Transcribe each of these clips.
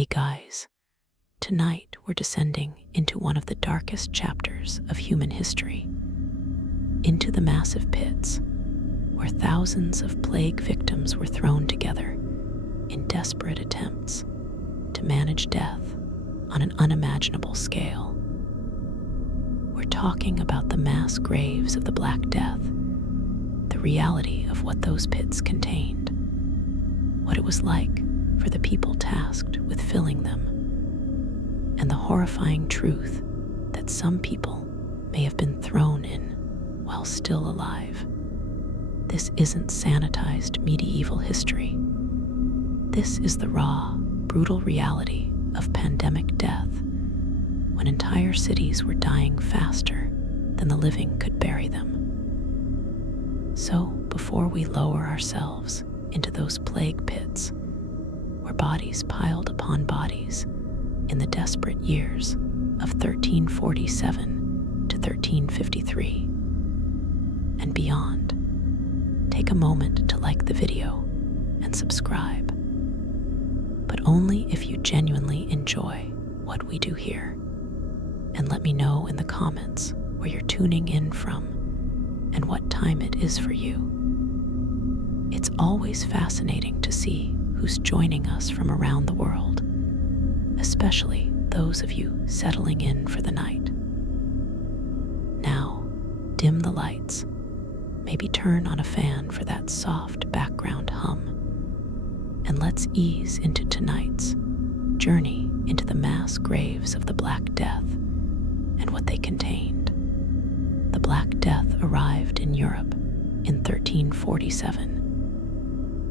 Hey guys, tonight we're descending into one of the darkest chapters of human history, into the massive pits where thousands of plague victims were thrown together in desperate attempts to manage death on an unimaginable scale. We're talking about the mass graves of the Black Death, the reality of what those pits contained, what it was like for the people tasked with filling them, and the horrifying truth that some people may have been thrown in while still alive. This isn't sanitized medieval history. This is the raw, brutal reality of pandemic death, when entire cities were dying faster than the living could bury them. So, before we lower ourselves into those plague pits, where bodies piled upon bodies in the desperate years of 1347 to 1353 and beyond, take a moment to like the video and subscribe, but only if you genuinely enjoy what we do here. And let me know in the comments where you're tuning in from and what time it is for you. It's always fascinating to see who's joining us from around the world, especially those of you settling in for the night. Now, dim the lights, maybe turn on a fan for that soft background hum, and let's ease into tonight's journey into the mass graves of the Black Death and what they contained. The Black Death arrived in Europe in 1347,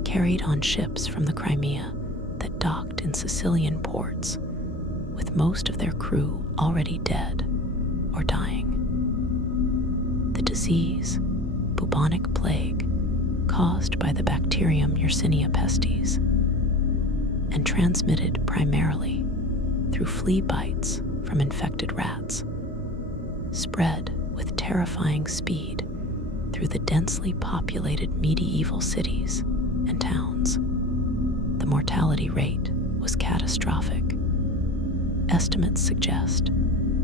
carried on ships from the Crimea that docked in Sicilian ports, with most of their crew already dead or dying. The disease, bubonic plague, caused by the bacterium Yersinia pestis, and transmitted primarily through flea bites from infected rats, spread with terrifying speed through the densely populated medieval cities and towns. The mortality rate was catastrophic. Estimates suggest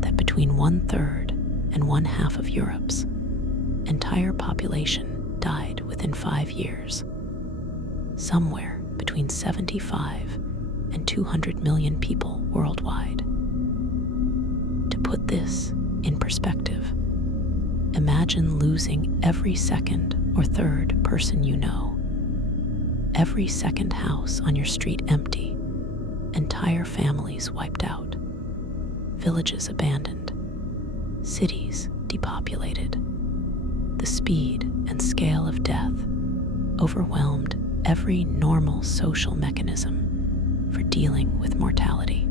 that between 1/3 and 1/2 of Europe's entire population died within 5 years, somewhere between 75 and 200 million people worldwide. To put this in perspective, imagine losing every second or third person you know, every second house on your street empty, entire families wiped out, villages abandoned, cities depopulated. The speed and scale of death overwhelmed every normal social mechanism for dealing with mortality.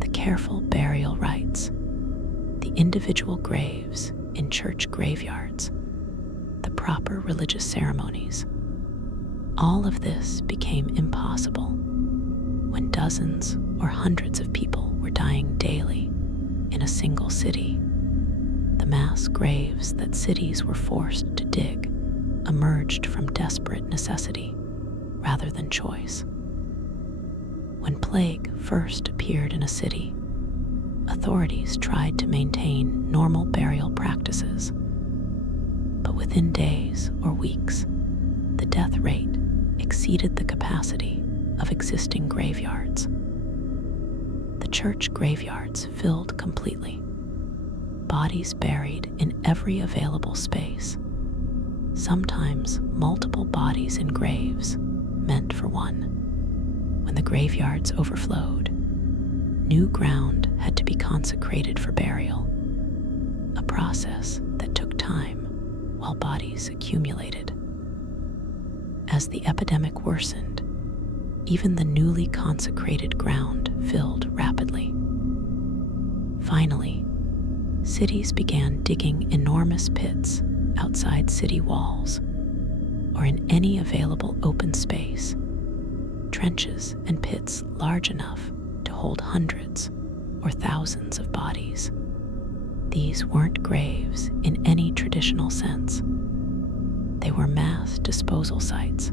The careful burial rites, the individual graves in church graveyards, the proper religious ceremonies, all of this became impossible when dozens or hundreds of people were dying daily in a single city. The mass graves that cities were forced to dig emerged from desperate necessity rather than choice. When plague first appeared in a city, authorities tried to maintain normal burial practices, but within days or weeks, the death rate exceeded the capacity of existing graveyards. The church graveyards filled completely, bodies buried in every available space, sometimes multiple bodies in graves meant for one. When the graveyards overflowed, new ground had to be consecrated for burial, a process that took time while bodies accumulated. As the epidemic worsened, even the newly consecrated ground filled rapidly. Finally, cities began digging enormous pits outside city walls or in any available open space, trenches and pits large enough to hold hundreds or thousands of bodies. These weren't graves in any traditional sense. They were mass disposal sites,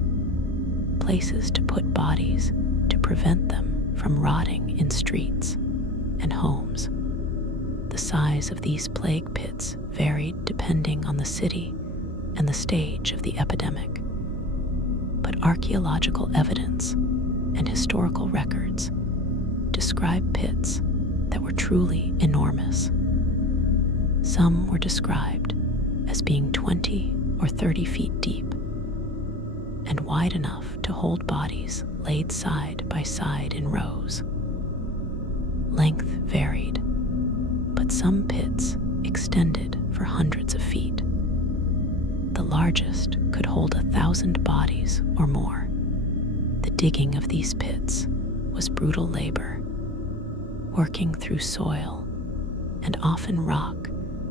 places to put bodies to prevent them from rotting in streets and homes. The size of these plague pits varied depending on the city and the stage of the epidemic. But archaeological evidence and historical records describe pits that were truly enormous. Some were described as being 20 or 30 feet deep and wide enough to hold bodies laid side by side in rows. Length varied, but some pits extended for hundreds of feet. The largest could hold 1,000 bodies or more. The digging of these pits was brutal labor, working through soil and often rock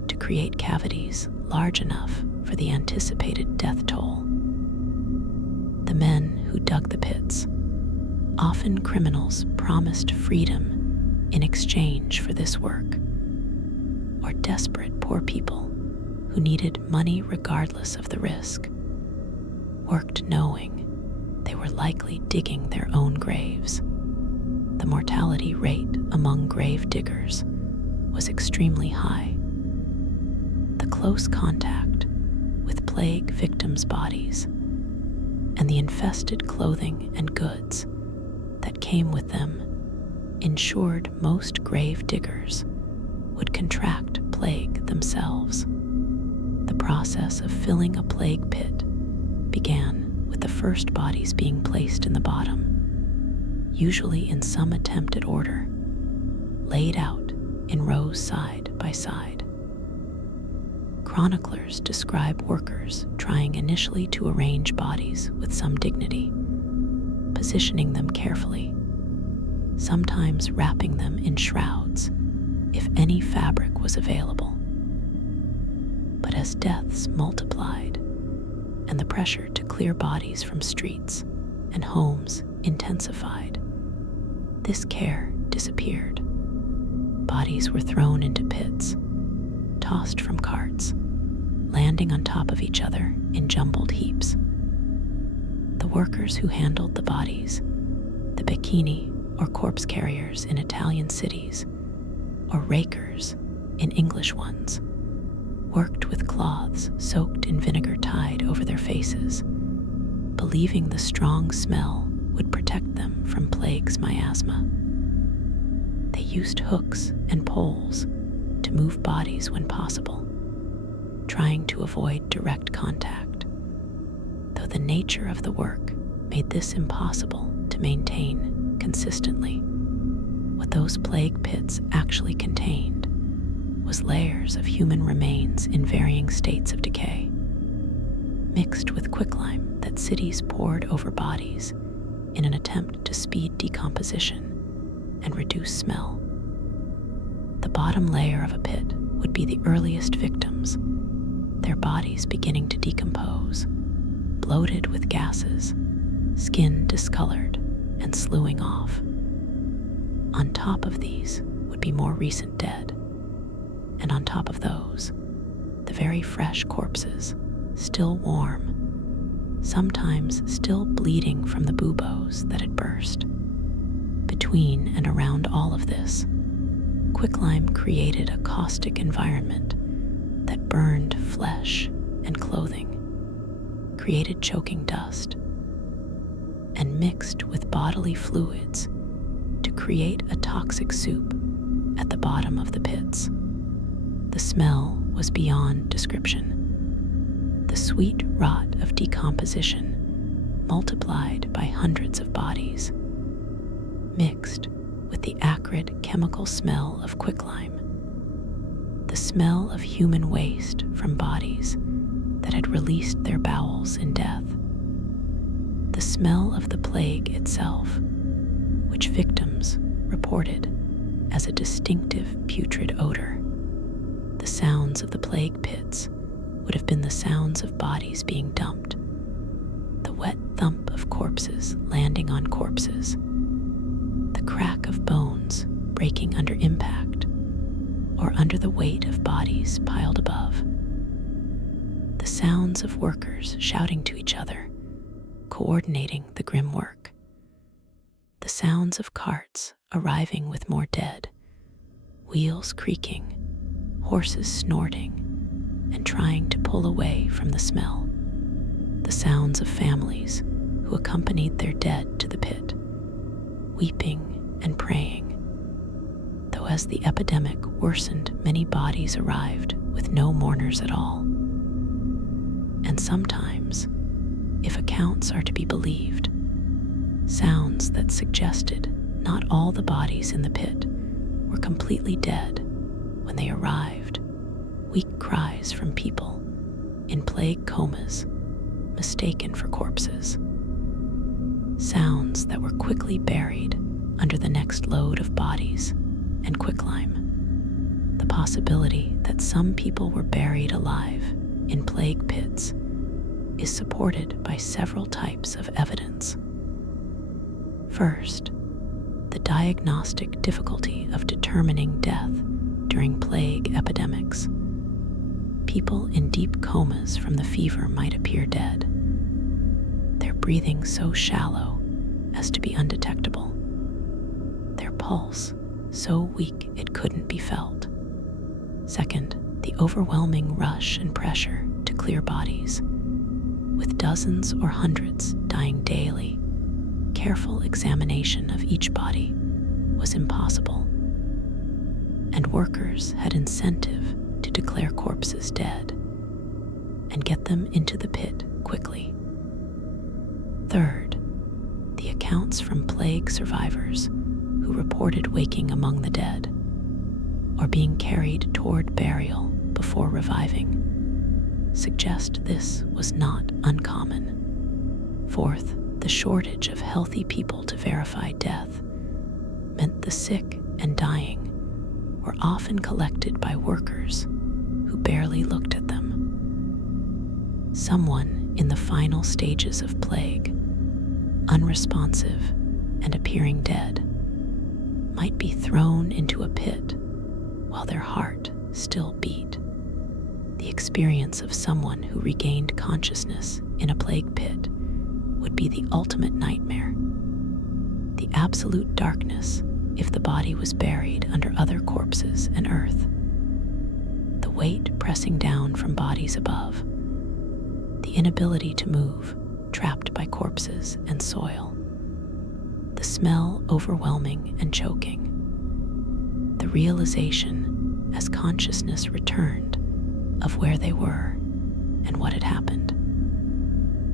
to create cavities large enough for the anticipated death toll. The men who dug the pits, often criminals promised freedom in exchange for this work, or desperate poor people who needed money regardless of the risk, worked knowing they were likely digging their own graves. The mortality rate among grave diggers was extremely high. The close contact with plague victims' bodies and the infested clothing and goods that came with them ensured most grave diggers would contract plague themselves. The process of filling a plague pit began with the first bodies being placed in the bottom, usually in some attempt at order, laid out in rows side by side. Chroniclers describe workers trying initially to arrange bodies with some dignity, positioning them carefully, sometimes wrapping them in shrouds if any fabric was available. But as deaths multiplied and the pressure to clear bodies from streets and homes intensified, this care disappeared. Bodies were thrown into pits, tossed from carts, landing on top of each other in jumbled heaps. The workers who handled the bodies, the becchini or corpse carriers in Italian cities, or rakers in English ones, worked with cloths soaked in vinegar tied over their faces, believing the strong smell would protect them from plague's miasma. They used hooks and poles to move bodies when possible, trying to avoid direct contact, though the nature of the work made this impossible to maintain consistently. What those plague pits actually contained was layers of human remains in varying states of decay, mixed with quicklime that cities poured over bodies in an attempt to speed decomposition and reduce smell. The bottom layer of a pit would be the earliest victims, their bodies beginning to decompose, bloated with gases, skin discolored and sloughing off. On top of these would be more recent dead, and on top of those, the very fresh corpses, still warm, sometimes still bleeding from the buboes that had burst. Between and around all of this, quicklime created a caustic environment that burned flesh and clothing, created choking dust, and mixed with bodily fluids to create a toxic soup at the bottom of the pits. The smell was beyond description. The sweet rot of decomposition multiplied by hundreds of bodies, mixed with the acrid chemical smell of quicklime, the smell of human waste from bodies that had released their bowels in death, the smell of the plague itself, which victims reported as a distinctive putrid odor. The sounds of the plague pits would have been the sounds of bodies being dumped, the wet thump of corpses landing on corpses, the crack of bones breaking under impact or under the weight of bodies piled above, the sounds of workers shouting to each other, coordinating the grim work, The sounds of carts arriving with more dead, wheels creaking, horses snorting, and trying to pull away from the smell. The sounds of families who accompanied their dead to the pit, weeping and praying. Though as the epidemic worsened, many bodies arrived with no mourners at all. And sometimes, if accounts are to be believed, sounds that suggested not all the bodies in the pit were completely dead when they arrived, weak cries from people in plague comas mistaken for corpses. Sounds that were quickly buried under the next load of bodies and quicklime. The possibility that some people were buried alive in plague pits is supported by several types of evidence. First, the diagnostic difficulty of determining death during plague epidemics. People in deep comas from the fever might appear dead, their breathing so shallow as to be undetectable, their pulse so weak it couldn't be felt. Second, the overwhelming rush and pressure to clear bodies. With dozens or hundreds dying daily, careful examination of each body was impossible, and workers had incentive to declare corpses dead and get them into the pit quickly. Third, the accounts from plague survivors who reported waking among the dead or being carried toward burial before reviving suggest this was not uncommon. Fourth, the shortage of healthy people to verify death meant the sick and dying were often collected by workers who barely looked at them. Someone in the final stages of plague, unresponsive and appearing dead, might be thrown into a pit while their heart still beat. The experience of someone who regained consciousness in a plague pit would be the ultimate nightmare. The absolute darkness if the body was buried under other corpses and earth. The weight pressing down from bodies above. The inability to move, trapped by corpses and soil. The smell overwhelming and choking. The realization as consciousness returned of where they were and what had happened.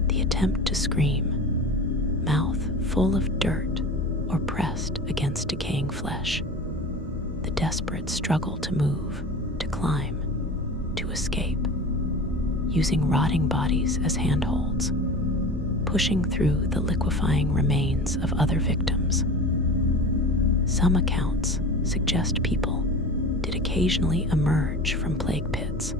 The attempt to scream, mouth full of dirt or pressed against decaying flesh. The desperate struggle to move, to climb, to escape, using rotting bodies as handholds, pushing through the liquefying remains of other victims. Some accounts suggest people did occasionally emerge from plague pits,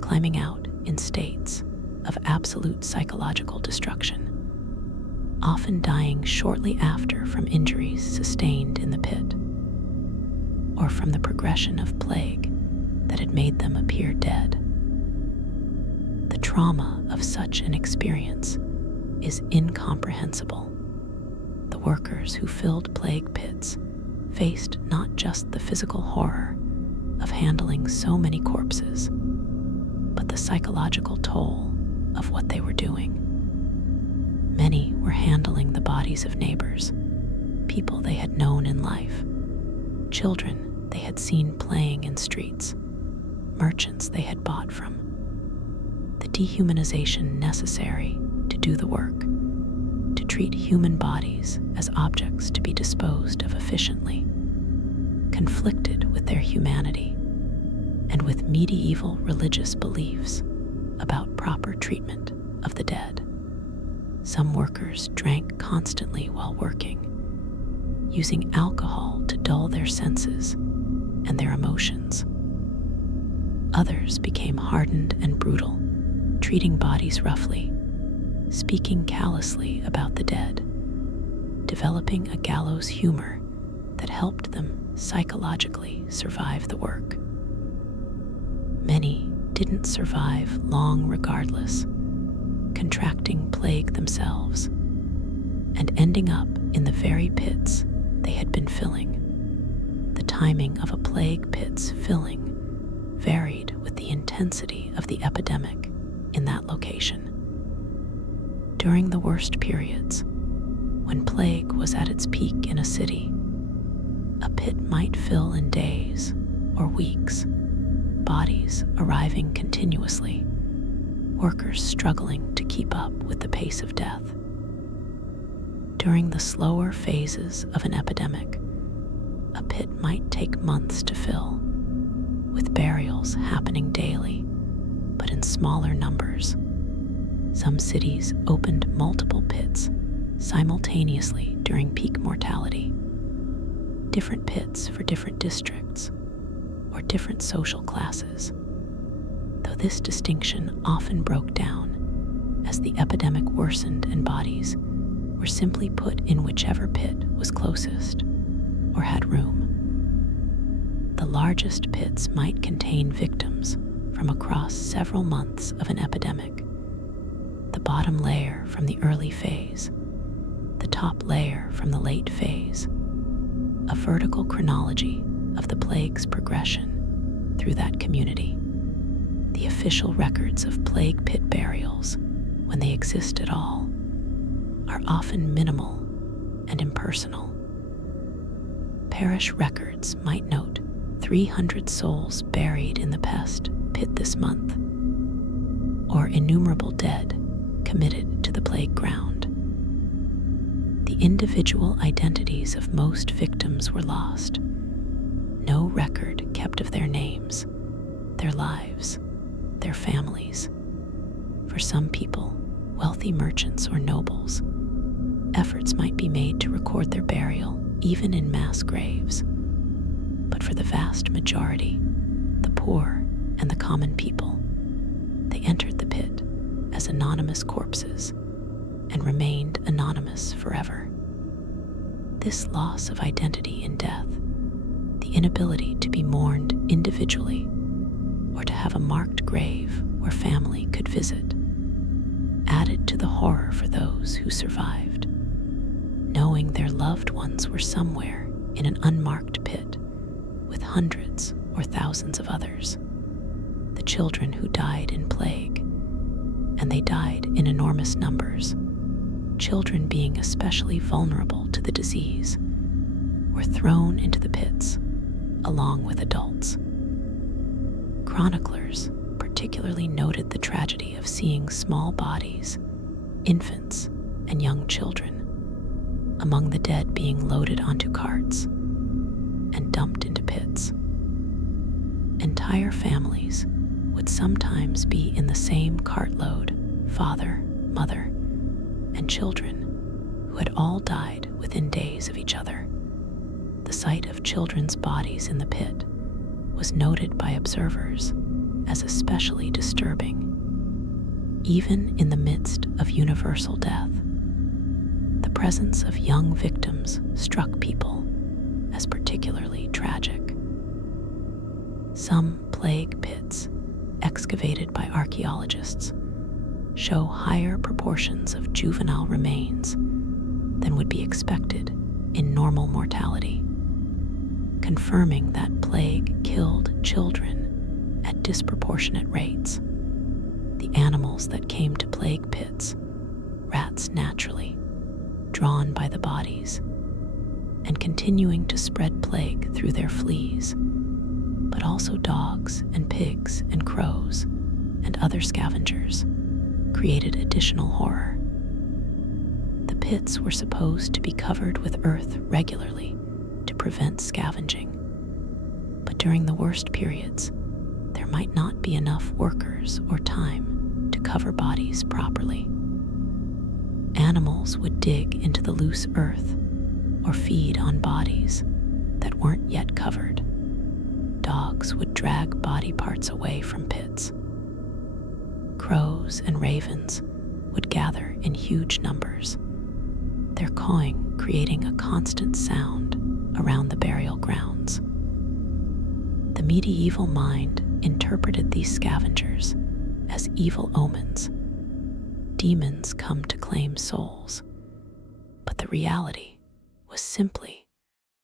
climbing out in states of absolute psychological destruction, often dying shortly after from injuries sustained in the pit, or from the progression of plague that had made them appear dead. The trauma of such an experience is incomprehensible. The workers who filled plague pits faced not just the physical horror of handling so many corpses, but the psychological toll of what they were doing. Many were handling the bodies of neighbors, people they had known in life, children they had seen playing in streets, merchants they had bought from. The dehumanization necessary to do the work, to treat human bodies as objects to be disposed of efficiently, conflicted with their humanity and with medieval religious beliefs about proper treatment of the dead. Some workers drank constantly while working, using alcohol to dull their senses and their emotions. Others became hardened and brutal, treating bodies roughly, speaking callously about the dead, developing a gallows humor that helped them psychologically survive the work. Many didn't survive long regardless, contracting plague themselves, and ending up in the very pits they had been filling. The timing of a plague pit's filling varied with the intensity of the epidemic in that location. During the worst periods, when plague was at its peak in a city, a pit might fill in days or weeks, bodies arriving continuously, workers struggling to keep up with the pace of death. During the slower phases of an epidemic, a pit might take months to fill, with burials happening daily, but in smaller numbers. Some cities opened multiple pits simultaneously during peak mortality, different pits for different districts or different social classes, though this distinction often broke down as the epidemic worsened and bodies were simply put in whichever pit was closest or had room. The largest pits might contain victims from across several months of an epidemic. The bottom layer from the early phase, the top layer from the late phase, a vertical chronology of the plague's progression through that community. The official records of plague pit burials, when they exist at all, are often minimal and impersonal. Parish records might note 300 souls buried in the pest pit this month, or innumerable dead committed to the plague ground. The individual identities of most victims were lost. No record kept of their names, their lives, their families. For some people, wealthy merchants or nobles, efforts might be made to record their burial even in mass graves. But for the vast majority, the poor and the common people, they entered the pit as anonymous corpses and remained anonymous forever. This loss of identity in death, the inability to be mourned individually or to have a marked grave where family could visit, added to the horror for those who survived, knowing their loved ones were somewhere in an unmarked pit with hundreds or thousands of others. The children who died in plague, and they died in enormous numbers, children being especially vulnerable to the disease, were thrown into the pits along with adults. Chroniclers particularly noted the tragedy of seeing small bodies, infants, and young children among the dead being loaded onto carts and dumped into pits. Entire families would sometimes be in the same cartload, father, mother, and children who had all died within days of each other. The sight of children's bodies in the pit was noted by observers as especially disturbing. Even in the midst of universal death, the presence of young victims struck people as particularly tragic. Some plague pits, excavated by archaeologists, show higher proportions of juvenile remains than would be expected in normal mortality, confirming that plague killed children at disproportionate rates. The animals that came to plague pits, rats naturally, drawn by the bodies, and continuing to spread plague through their fleas, but also dogs and pigs and crows and other scavengers, created additional horror. The pits were supposed to be covered with earth regularly to prevent scavenging, but during the worst periods, there might not be enough workers or time to cover bodies properly. Animals would dig into the loose earth or feed on bodies that weren't yet covered. Dogs would drag body parts away from pits. Crows and ravens would gather in huge numbers, their cawing creating a constant sound around the burial grounds. The medieval mind interpreted these scavengers as evil omens. Demons come to claim souls, But the reality was simply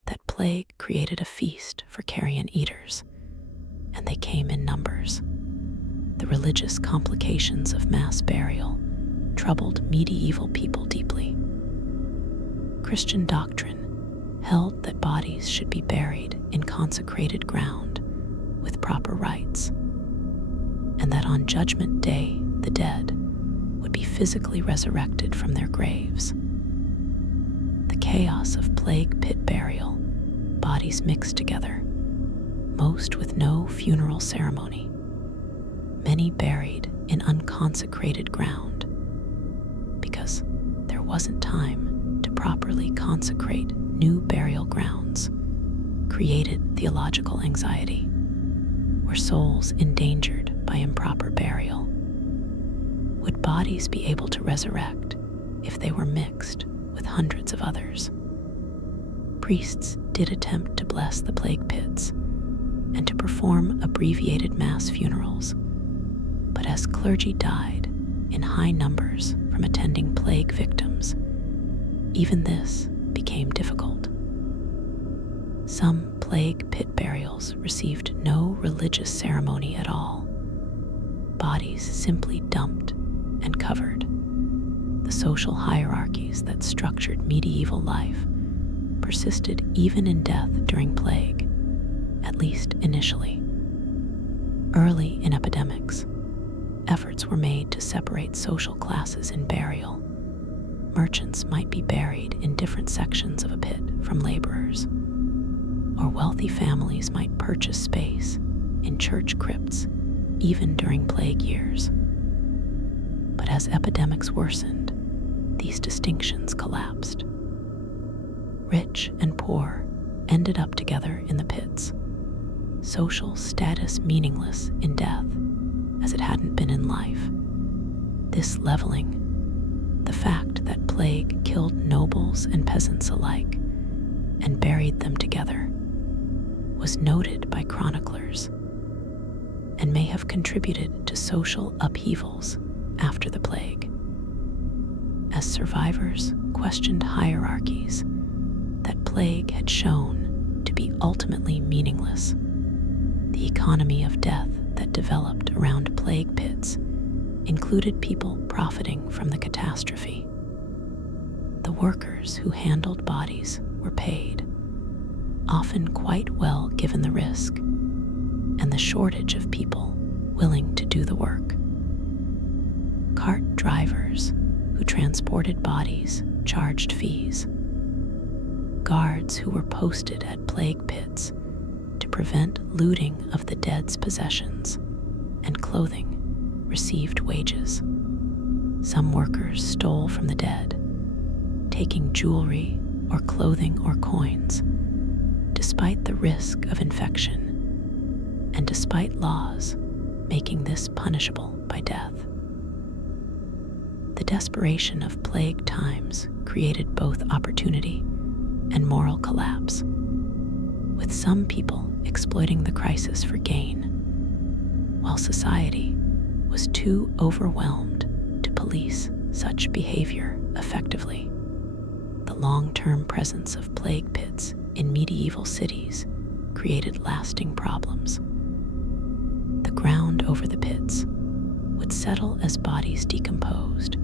that plague created a feast for carrion eaters, and they came in numbers. The religious complications of mass burial troubled medieval people deeply. Christian doctrine held that bodies should be buried in consecrated ground with proper rites, and that on Judgment Day the dead would be physically resurrected from their graves. The chaos of plague pit burial, bodies mixed together, most with no funeral ceremony, many buried in unconsecrated ground, because there wasn't time to properly consecrate new burial grounds, created theological anxiety. Were souls endangered by improper burial? Would bodies be able to resurrect if they were mixed with hundreds of others? Priests did attempt to bless the plague pits and to perform abbreviated mass funerals, but as clergy died in high numbers from attending plague victims, even this became difficult. Some plague pit burials received no religious ceremony at all. Bodies simply dumped and covered. The social hierarchies that structured medieval life persisted even in death during plague, at least initially. Early in epidemics, efforts were made to separate social classes in burial. Merchants might be buried in different sections of a pit from laborers, or wealthy families might purchase space in church crypts even during plague years. But as epidemics worsened, these distinctions collapsed. Rich and poor ended up together in the pits, social status meaningless in death as it hadn't been in life. This leveling, the fact that plague killed nobles and peasants alike and buried them together, was noted by chroniclers and may have contributed to social upheavals after the plague. As survivors questioned hierarchies that plague had shown to be ultimately meaningless, the economy of death that developed around plague pits included people profiting from the catastrophe. The workers who handled bodies were paid, often quite well given the risk, and the shortage of people willing to do the work. Cart drivers who transported bodies charged fees. Guards who were posted at plague pits to prevent looting of the dead's possessions and clothing received wages. Some workers stole from the dead, taking jewelry or clothing or coins, despite the risk of infection and despite laws making this punishable by death. The desperation of plague times created both opportunity and moral collapse, with some people exploiting the crisis for gain, while society was too overwhelmed to police such behavior effectively. The long-term presence of plague pits in medieval cities created lasting problems. The ground over the pits would settle as bodies decomposed,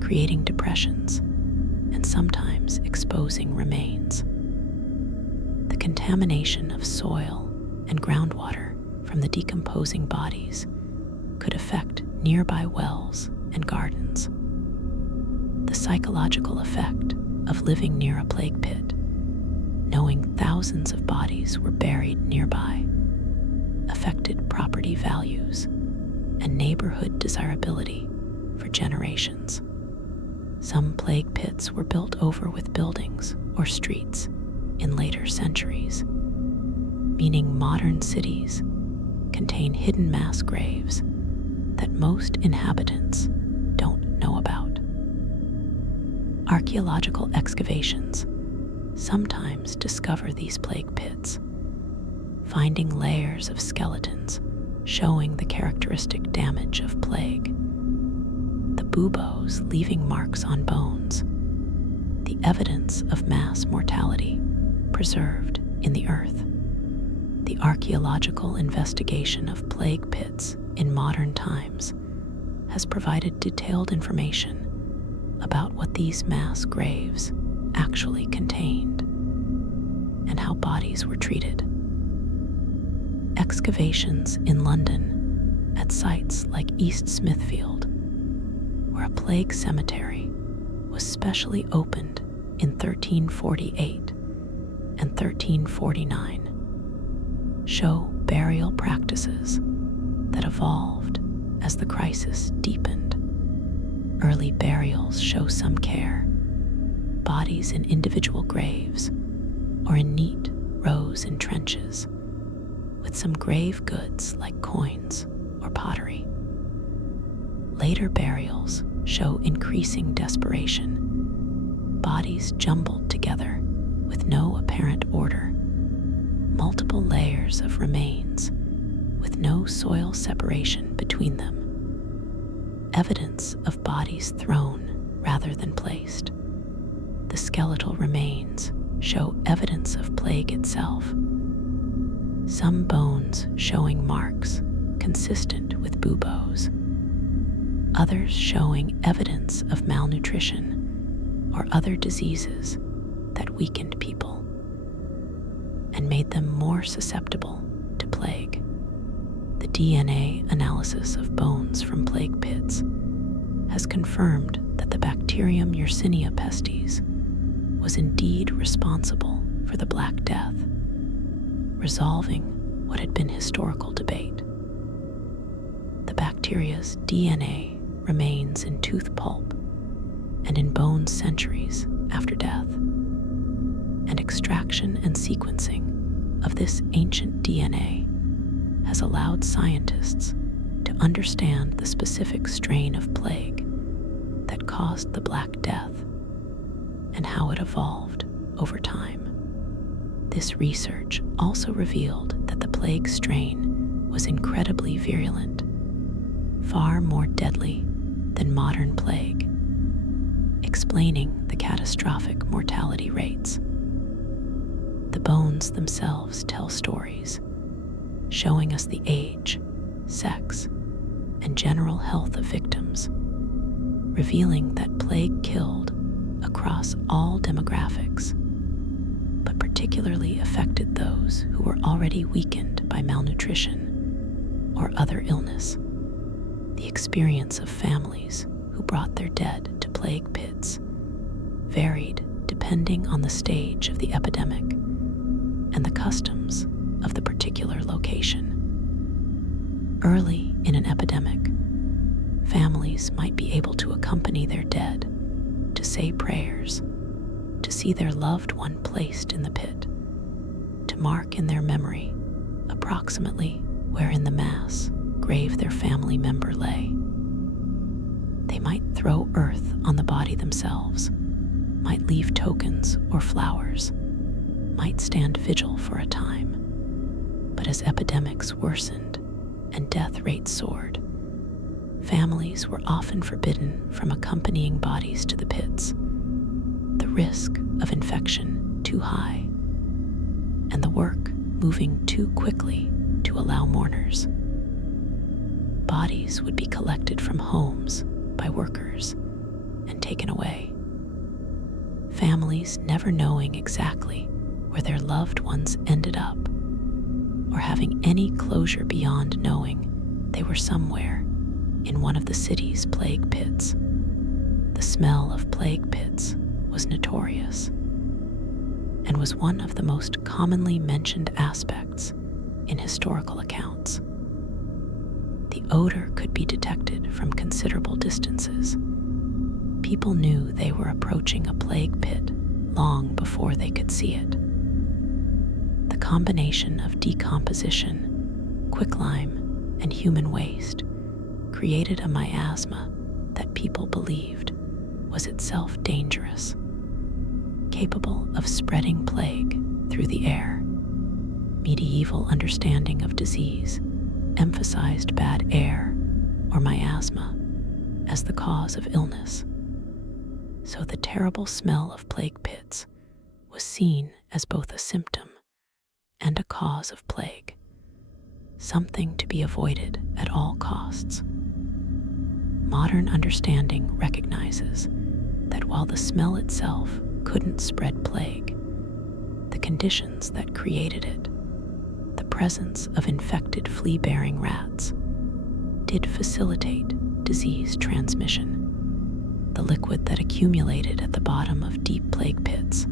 creating depressions and sometimes exposing remains. The contamination of soil and groundwater from the decomposing bodies could affect nearby wells and gardens. The psychological effect of living near a plague pit, knowing thousands of bodies were buried nearby, affected property values and neighborhood desirability for generations. Some plague pits were built over with buildings or streets in later centuries, meaning modern cities contain hidden mass graves that most inhabitants don't know about. Archaeological excavations sometimes discover these plague pits, finding layers of skeletons showing the characteristic damage of plague. The buboes leaving marks on bones, the evidence of mass mortality preserved in the earth. The archaeological investigation of plague pits in modern times has provided detailed information about what these mass graves actually contained and how bodies were treated. Excavations in London at sites like East Smithfield, where a plague cemetery was specially opened in 1348 and 1349, show burial practices that evolved as the crisis deepened. Early burials show some care, bodies in individual graves or in neat rows in trenches, with some grave goods like coins or pottery. Later burials show increasing desperation, bodies jumbled together with no apparent order, multiple layers of remains with no soil separation between them, evidence of bodies thrown rather than placed. The skeletal remains show evidence of plague itself, some bones showing marks consistent with buboes, others showing evidence of malnutrition or other diseases that weakened people and made them more susceptible to plague. The DNA analysis of bones from plague pits has confirmed that the bacterium Yersinia pestis was indeed responsible for the Black Death, resolving what had been historical debate. The bacteria's DNA remains in tooth pulp and in bones centuries after death, and extraction and sequencing of this ancient DNA has allowed scientists to understand the specific strain of plague that caused the Black Death and how it evolved over time. This research also revealed that the plague strain was incredibly virulent, far more deadly than modern plague, explaining the catastrophic mortality rates. The bones themselves tell stories, showing us the age, sex, and general health of victims, revealing that plague killed across all demographics, but particularly affected those who were already weakened by malnutrition or other illness. The experience of families who brought their dead to plague pits varied depending on the stage of the epidemic and the customs of the particular location. Early in an epidemic, families might be able to accompany their dead to say prayers, to see their loved one placed in the pit, to mark in their memory approximately where in the mass grave their family member lay. They might throw earth on the body themselves, might leave tokens or flowers, might stand vigil for a time. But as epidemics worsened and death rates soared, families were often forbidden from accompanying bodies to the pits, the risk of infection too high, and the work moving too quickly to allow mourners. Bodies would be collected from homes by workers and taken away, families never knowing exactly where their loved ones ended up, or having any closure beyond knowing they were somewhere in one of the city's plague pits. The smell of plague pits was notorious and was one of the most commonly mentioned aspects in historical accounts. The odor could be detected from considerable distances. People knew they were approaching a plague pit long before they could see it. The combination of decomposition, quicklime, and human waste created a miasma that people believed was itself dangerous, capable of spreading plague through the air. Medieval understanding of disease emphasized bad air or miasma as the cause of illness. So the terrible smell of plague pits was seen as both a symptom and a cause of plague, something to be avoided at all costs. Modern understanding recognizes that while the smell itself couldn't spread plague, the conditions that created it, the presence of infected flea-bearing rats, did facilitate disease transmission. The liquid that accumulated at the bottom of deep plague pits,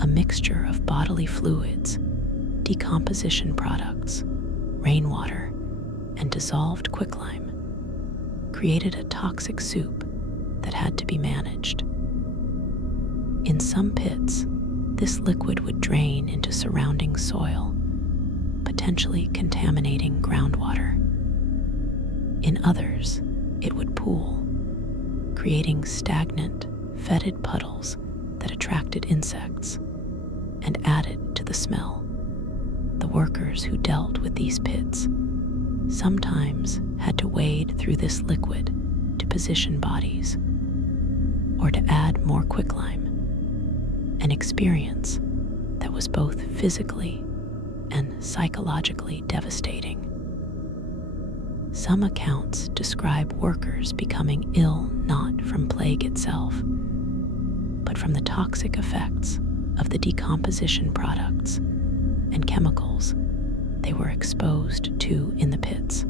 a mixture of bodily fluids, decomposition products, rainwater, and dissolved quicklime, created a toxic soup that had to be managed. In some pits, this liquid would drain into surrounding soil, potentially contaminating groundwater. In others, it would pool, creating stagnant, fetid puddles that attracted insects and added to the smell. The workers who dealt with these pits sometimes had to wade through this liquid to position bodies or to add more quicklime, an experience that was both physically and psychologically devastating. Some accounts describe workers becoming ill not from plague itself, but from the toxic effects of the decomposition products and chemicals they were exposed to in the pits.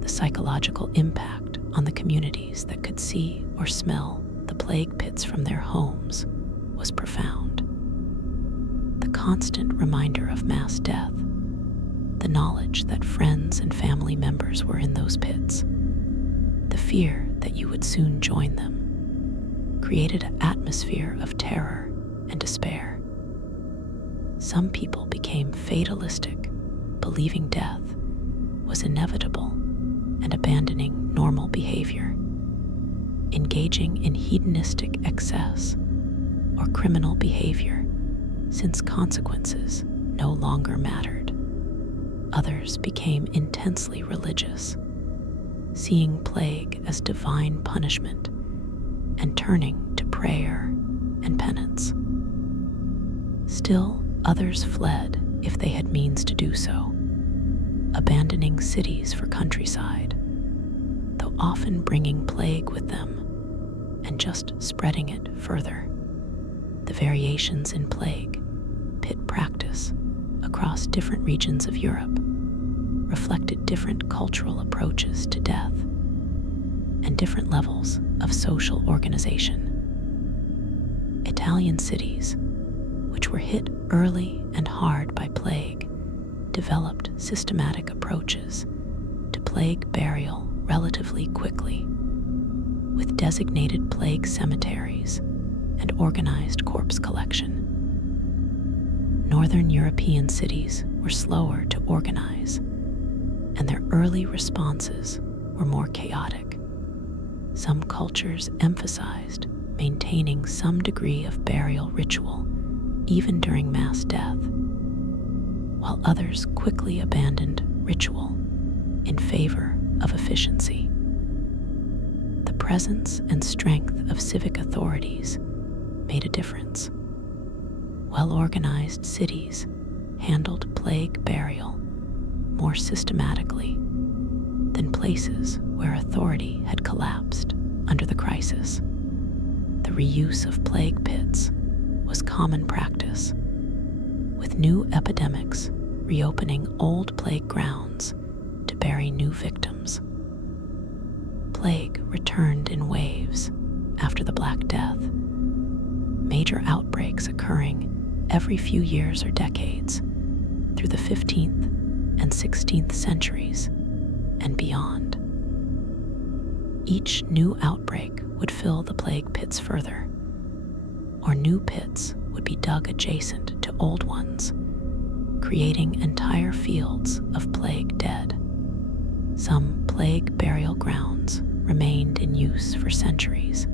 The psychological impact on the communities that could see or smell the plague pits from their homes was profound. The constant reminder of mass death, the knowledge that friends and family members were in those pits, the fear that you would soon join them, created an atmosphere of terror and despair. Some people became fatalistic, believing death was inevitable and abandoning normal behavior, engaging in hedonistic excess or criminal behavior since consequences no longer mattered. Others became intensely religious, seeing plague as divine punishment and turning to prayer and penance. Still, others fled if they had means to do so, abandoning cities for countryside, though often bringing plague with them and just spreading it further. The variations in plague pit practice across different regions of Europe reflected different cultural approaches to death and different levels of social organization. Italian cities, which were hit early and hard by plague, developed systematic approaches to plague burial relatively quickly, with designated plague cemeteries and organized corpse collection. Northern European cities were slower to organize, and their early responses were more chaotic. Some cultures emphasized maintaining some degree of burial ritual even during mass death, while others quickly abandoned ritual in favor of efficiency. The presence and strength of civic authorities made a difference. Well-organized cities handled plague burial more systematically than places where authority had collapsed under the crisis. The reuse of plague pits was common practice, with new epidemics reopening old plague grounds to bury new victims. Plague returned in waves after the Black Death, major outbreaks occurring every few years or decades through the 15th and 16th centuries and beyond. Each new outbreak would fill the plague pits further, or new pits would be dug adjacent to old ones, creating entire fields of plague dead. Some plague burial grounds remained in use for centuries,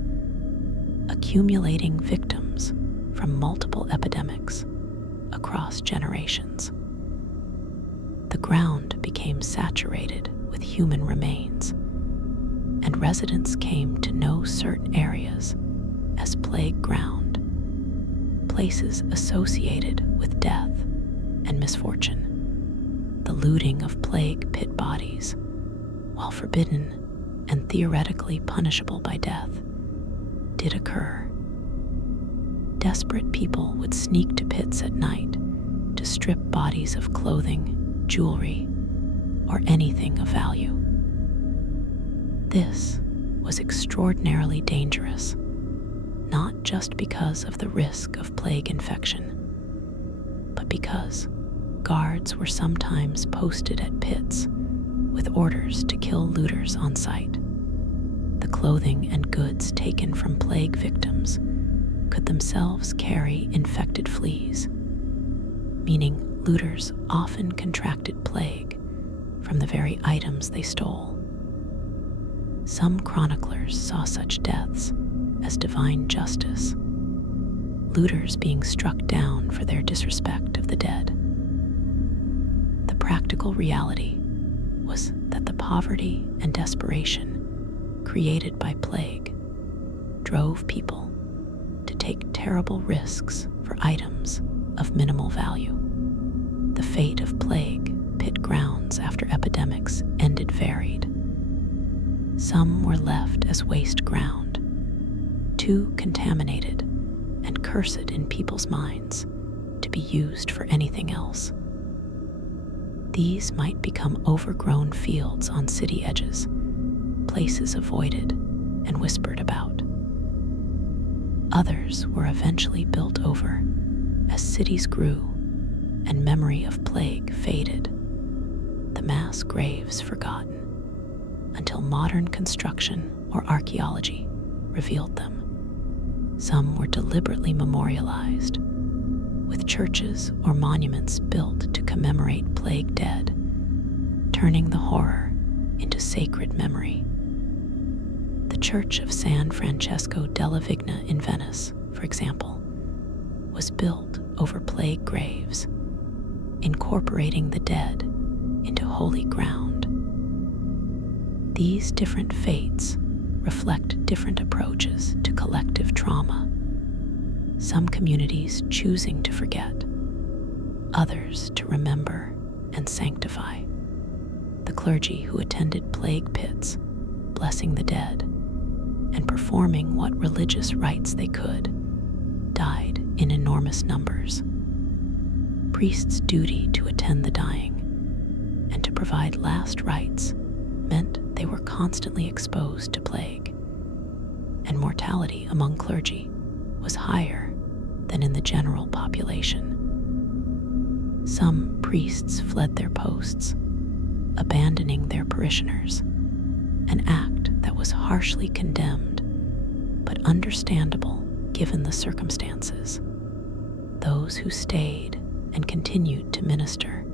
accumulating victims from multiple epidemics across generations. The ground became saturated with human remains, and residents came to know certain areas as plague ground, places associated with death and misfortune. The looting of plague pit bodies, while forbidden and theoretically punishable by death, did occur. Desperate people would sneak to pits at night to strip bodies of clothing, jewelry, or anything of value. This was extraordinarily dangerous, not just because of the risk of plague infection, but because guards were sometimes posted at pits with orders to kill looters on sight. The clothing and goods taken from plague victims could themselves carry infected fleas, meaning looters often contracted plague from the very items they stole. Some chroniclers saw such deaths as divine justice, looters being struck down for their disrespect of the dead. The practical reality was that the poverty and desperation created by plague drove people to take terrible risks for items of minimal value. The fate of plague pit grounds after epidemics ended varied. Some were left as waste ground, too contaminated and cursed in people's minds to be used for anything else. These might become overgrown fields on city edges, places avoided and whispered about. Others were eventually built over as cities grew and memory of plague faded, the mass graves forgotten, until modern construction or archaeology revealed them. Some were deliberately memorialized, with churches or monuments built to commemorate plague dead, turning the horror into sacred memory. The Church of San Francesco della Vigna in Venice, for example, was built over plague graves, incorporating the dead into holy ground. These different fates reflect different approaches to collective trauma, some communities choosing to forget, others to remember and sanctify. The clergy who attended plague pits, blessing the dead, and performing what religious rites they could, died in enormous numbers. Priests' duty to attend the dying and to provide last rites meant they were constantly exposed to plague, and mortality among clergy was higher than in the general population. Some priests fled their posts, abandoning their parishioners, an act that was harshly condemned, but understandable given the circumstances. Those who stayed and continued to minister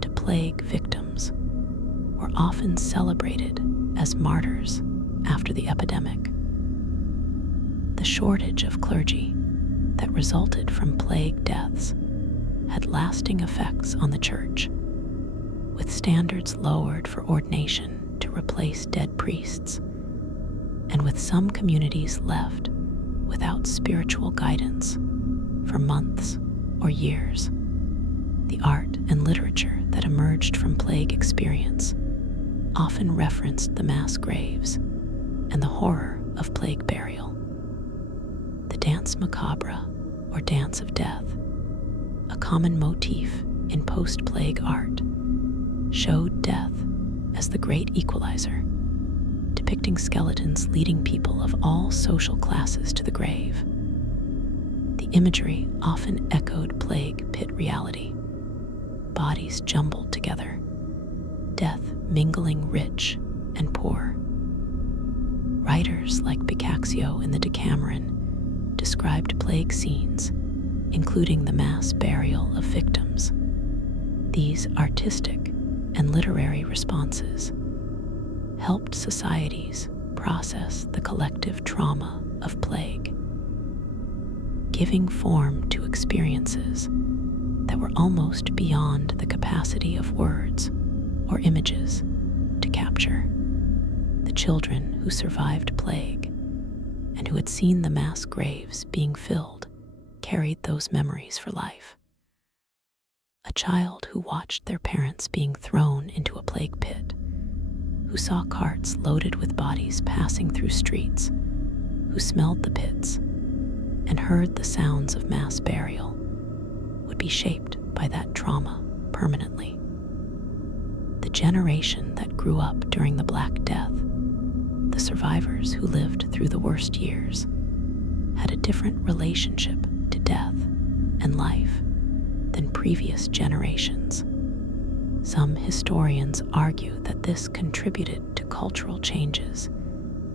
to plague victims were often celebrated as martyrs after the epidemic. The shortage of clergy that resulted from plague deaths had lasting effects on the church, with standards lowered for ordination to replace dead priests, and with some communities left without spiritual guidance for months or years. The art and literature that emerged from plague experience often referenced the mass graves and the horror of plague burial. The dance macabre, or dance of death, a common motif in post-plague art, showed death as the great equalizer, depicting skeletons leading people of all social classes to the grave. The imagery often echoed plague pit reality, bodies jumbled together, death mingling rich and poor. Writers like Boccaccio in the Decameron described plague scenes, including the mass burial of victims. These artistic and literary responses helped societies process the collective trauma of plague, giving form to experiences that were almost beyond the capacity of words or images to capture. The children who survived plague and who had seen the mass graves being filled carried those memories for life. A child who watched their parents being thrown into a plague pit, who saw carts loaded with bodies passing through streets, who smelled the pits and heard the sounds of mass burial, would be shaped by that trauma permanently. The generation that grew up during the Black Death, the survivors who lived through the worst years, had a different relationship to death and life than previous generations. Some historians argue that this contributed to cultural changes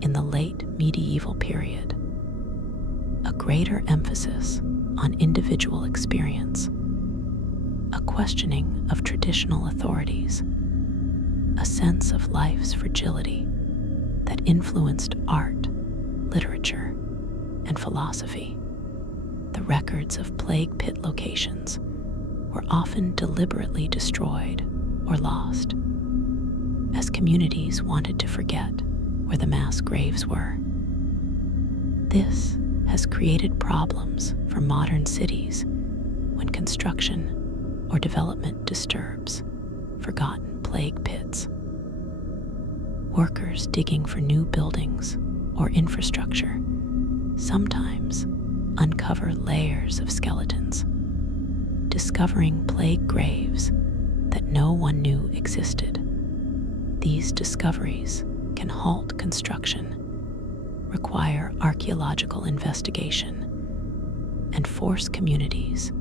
in the late medieval period, a greater emphasis on individual experience, a questioning of traditional authorities, a sense of life's fragility that influenced art, literature, and philosophy. The records of plague pit locations were often deliberately destroyed or lost, as communities wanted to forget where the mass graves were. This has created problems for modern cities when construction or development disturbs forgotten plague pits. Workers digging for new buildings or infrastructure sometimes uncover layers of skeletons, discovering plague graves that no one knew existed. These discoveries can halt construction, require archaeological investigation, and force communities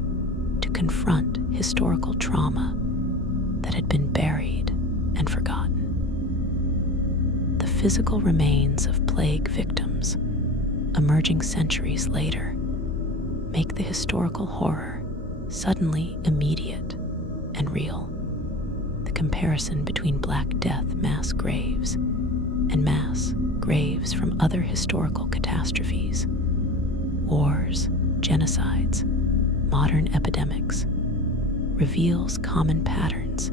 to confront historical trauma that had been buried and forgotten. The physical remains of plague victims, emerging centuries later, make the historical horror suddenly immediate and real. The comparison between Black Death mass graves and mass graves from other historical catastrophes, wars, genocides, modern epidemics, reveals common patterns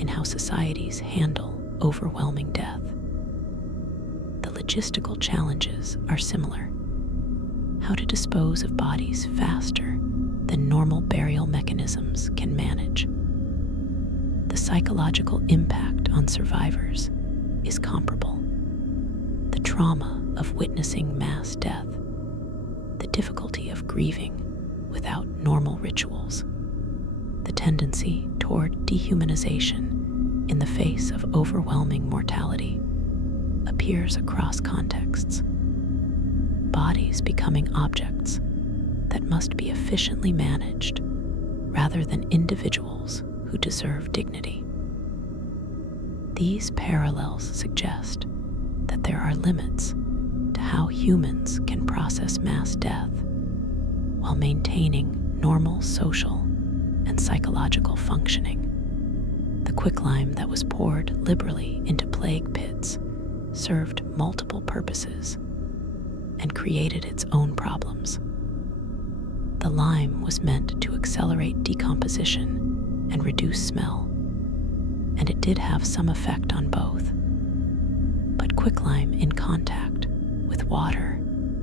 in how societies handle overwhelming death. The logistical challenges are similar. How to dispose of bodies faster than normal burial mechanisms can manage. The psychological impact on survivors is comparable. The trauma of witnessing mass death, the difficulty of grieving without normal rituals, the tendency toward dehumanization in the face of overwhelming mortality appears across contexts. Bodies becoming objects that must be efficiently managed rather than individuals who deserve dignity. These parallels suggest that there are limits to how humans can process mass death while maintaining normal social and psychological functioning. The quicklime that was poured liberally into plague pits served multiple purposes and created its own problems. The lime was meant to accelerate decomposition and reduce smell, and it did have some effect on both. But quicklime in contact with water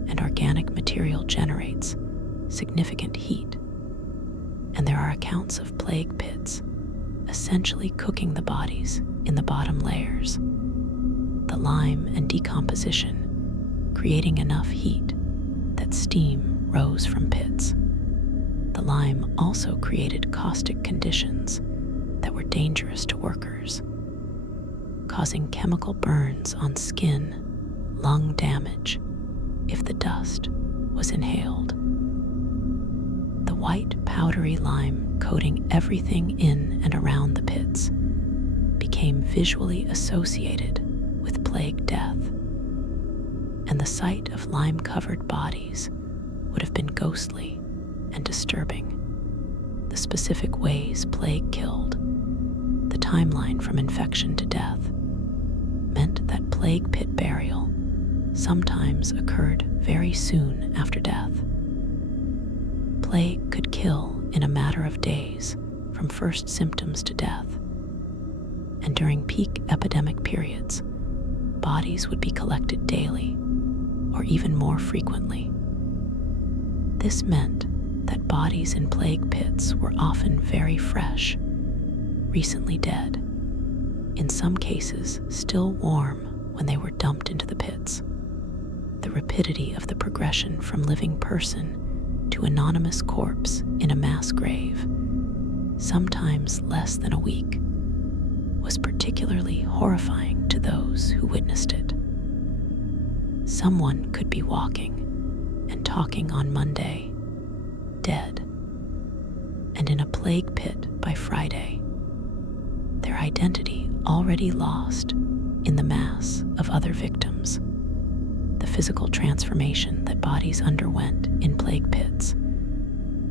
and organic material generates significant heat, and there are accounts of plague pits essentially cooking the bodies in the bottom layers. The lime and decomposition creating enough heat that steam rose from pits. The lime also created caustic conditions that were dangerous to workers, causing chemical burns on skin, lung damage if the dust was inhaled. The white powdery lime coating everything in and around the pits became visually associated with plague death, and the sight of lime-covered bodies would have been ghostly and disturbing. The specific ways plague killed, the timeline from infection to death, meant that plague pit burial sometimes occurred very soon after death. Plague could kill in a matter of days from first symptoms to death, and during peak epidemic periods, bodies would be collected daily, or even more frequently. This meant that bodies in plague pits were often very fresh, recently dead, in some cases still warm when they were dumped into the pits. The rapidity of the progression from living person to anonymous corpse in a mass grave, sometimes less than a week, was particularly horrifying to those who witnessed it. Someone could be walking and talking on Monday, dead, and in a plague pit by Friday, their identity already lost in the mass of other victims. The physical transformation that bodies underwent in plague pits,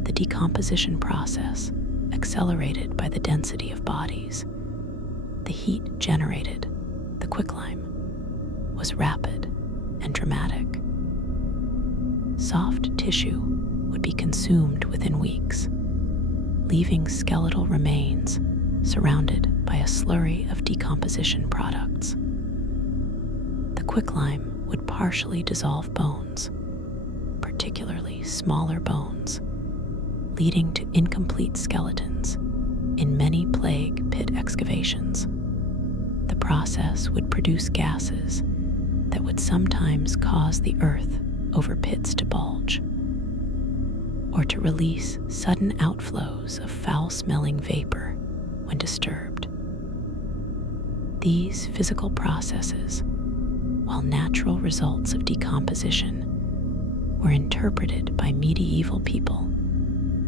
the decomposition process accelerated by the density of bodies, the heat generated, the quicklime, was rapid and dramatic. Soft tissue would be consumed within weeks, leaving skeletal remains surrounded by a slurry of decomposition products. The quicklime would partially dissolve bones, particularly smaller bones, leading to incomplete skeletons in many plague pit excavations. The process would produce gases that would sometimes cause the earth over pits to bulge, or to release sudden outflows of foul-smelling vapor when disturbed. These physical processes, while natural results of decomposition, were interpreted by medieval people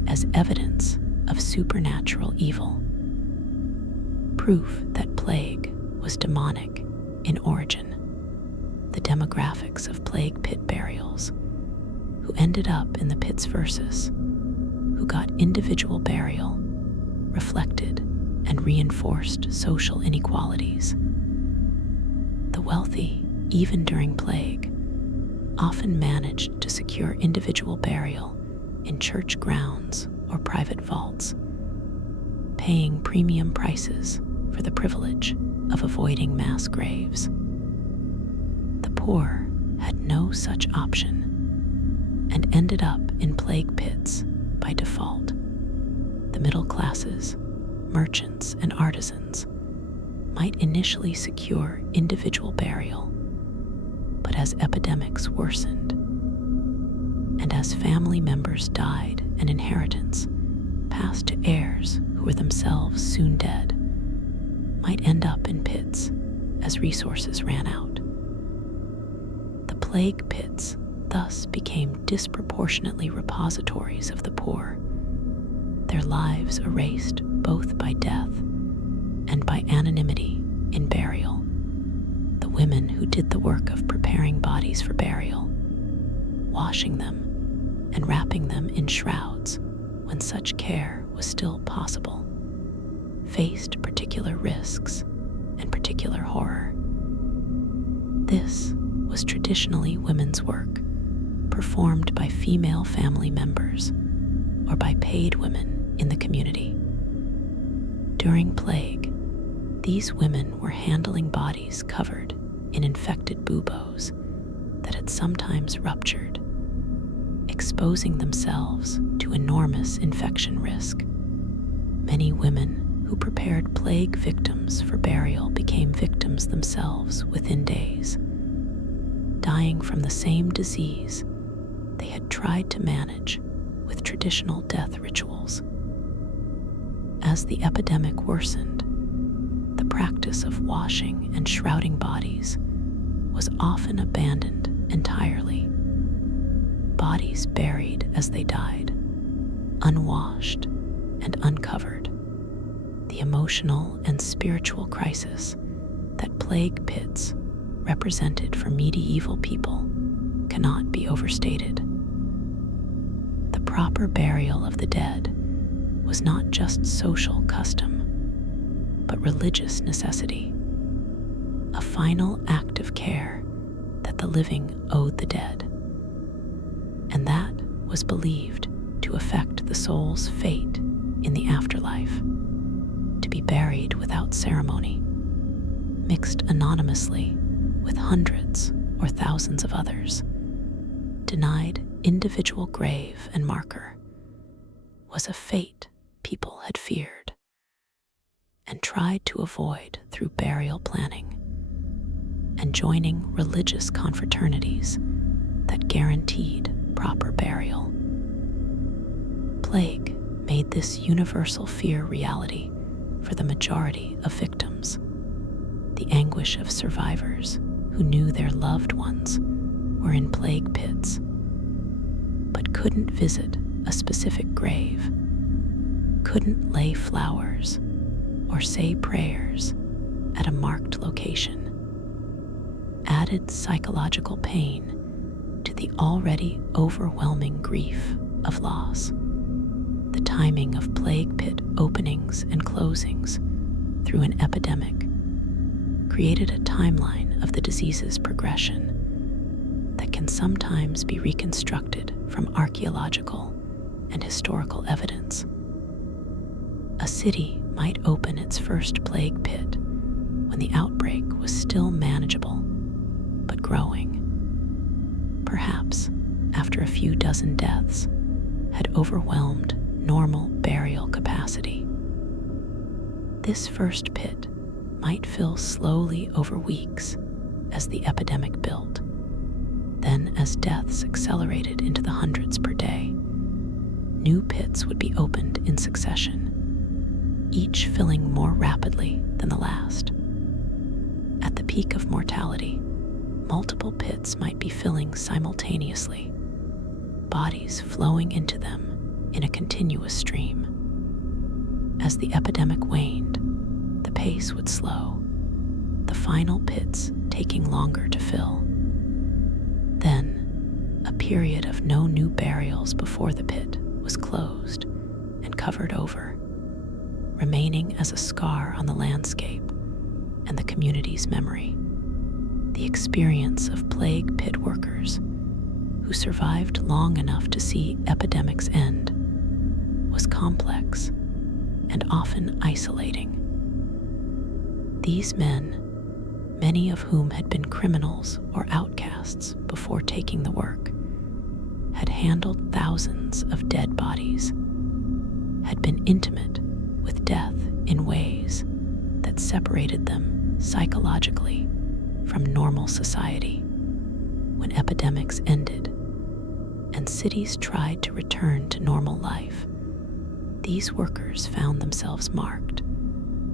as evidence of supernatural evil, proof that plague was demonic in origin. The demographics of plague pit burials, who ended up in the pits versus who got individual burial, reflected and reinforced social inequalities. The wealthy, even during plague, often managed to secure individual burial in church grounds or private vaults, paying premium prices for the privilege of avoiding mass graves. The poor had no such option and ended up in plague pits by default. The middle classes, merchants, and artisans might initially secure individual burial, but as epidemics worsened, and as family members died and inheritance passed to heirs who were themselves soon dead, might end up in pits as resources ran out. The plague pits thus became disproportionately repositories of the poor, their lives erased both by death and by anonymity in burial. The women who did the work of preparing bodies for burial, washing them and wrapping them in shrouds when such care was still possible, faced particular risks and particular horror. This was traditionally women's work, performed by female family members or by paid women in the community. During plague, these women were handling bodies covered in infected buboes that had sometimes ruptured, exposing themselves to enormous infection risk. Many women who prepared plague victims for burial became victims themselves within days, dying from the same disease they had tried to manage with traditional death rituals. As the epidemic worsened, the practice of washing and shrouding bodies was often abandoned entirely. Bodies buried as they died, unwashed and uncovered. The emotional and spiritual crisis that plague pits represented for medieval people cannot be overstated. The proper burial of the dead was not just social custom, but religious necessity, a final act of care that the living owed the dead, and that was believed to affect the soul's fate in the afterlife, to be buried without ceremony, mixed anonymously with hundreds or thousands of others, denied individual grave and marker, was a fate people had feared and tried to avoid through burial planning and joining religious confraternities that guaranteed proper burial. Plague made this universal fear reality for the majority of victims, the anguish of survivors who knew their loved ones were in plague pits, but couldn't visit a specific grave, couldn't lay flowers or say prayers at a marked location, added psychological pain to the already overwhelming grief of loss. The timing of plague pit openings and closings through an epidemic created a timeline of the disease's progression that can sometimes be reconstructed from archaeological and historical evidence. A city might open its first plague pit when the outbreak was still manageable, but growing. Perhaps after a few dozen deaths had overwhelmed normal burial capacity. This first pit might fill slowly over weeks as the epidemic built. Then, as deaths accelerated into the hundreds per day, new pits would be opened in succession, each filling more rapidly than the last. At the peak of mortality, multiple pits might be filling simultaneously, bodies flowing into them in a continuous stream. As the epidemic waned, the pace would slow, the final pits taking longer to fill. Then, a period of no new burials before the pit was closed and covered over, remaining as a scar on the landscape and the community's memory. The experience of plague pit workers who survived long enough to see epidemics end was complex and often isolating. These men, many of whom had been criminals or outcasts before taking the work, had handled thousands of dead bodies, had been intimate with death in ways that separated them psychologically from normal society. When epidemics ended and cities tried to return to normal life, these workers found themselves marked,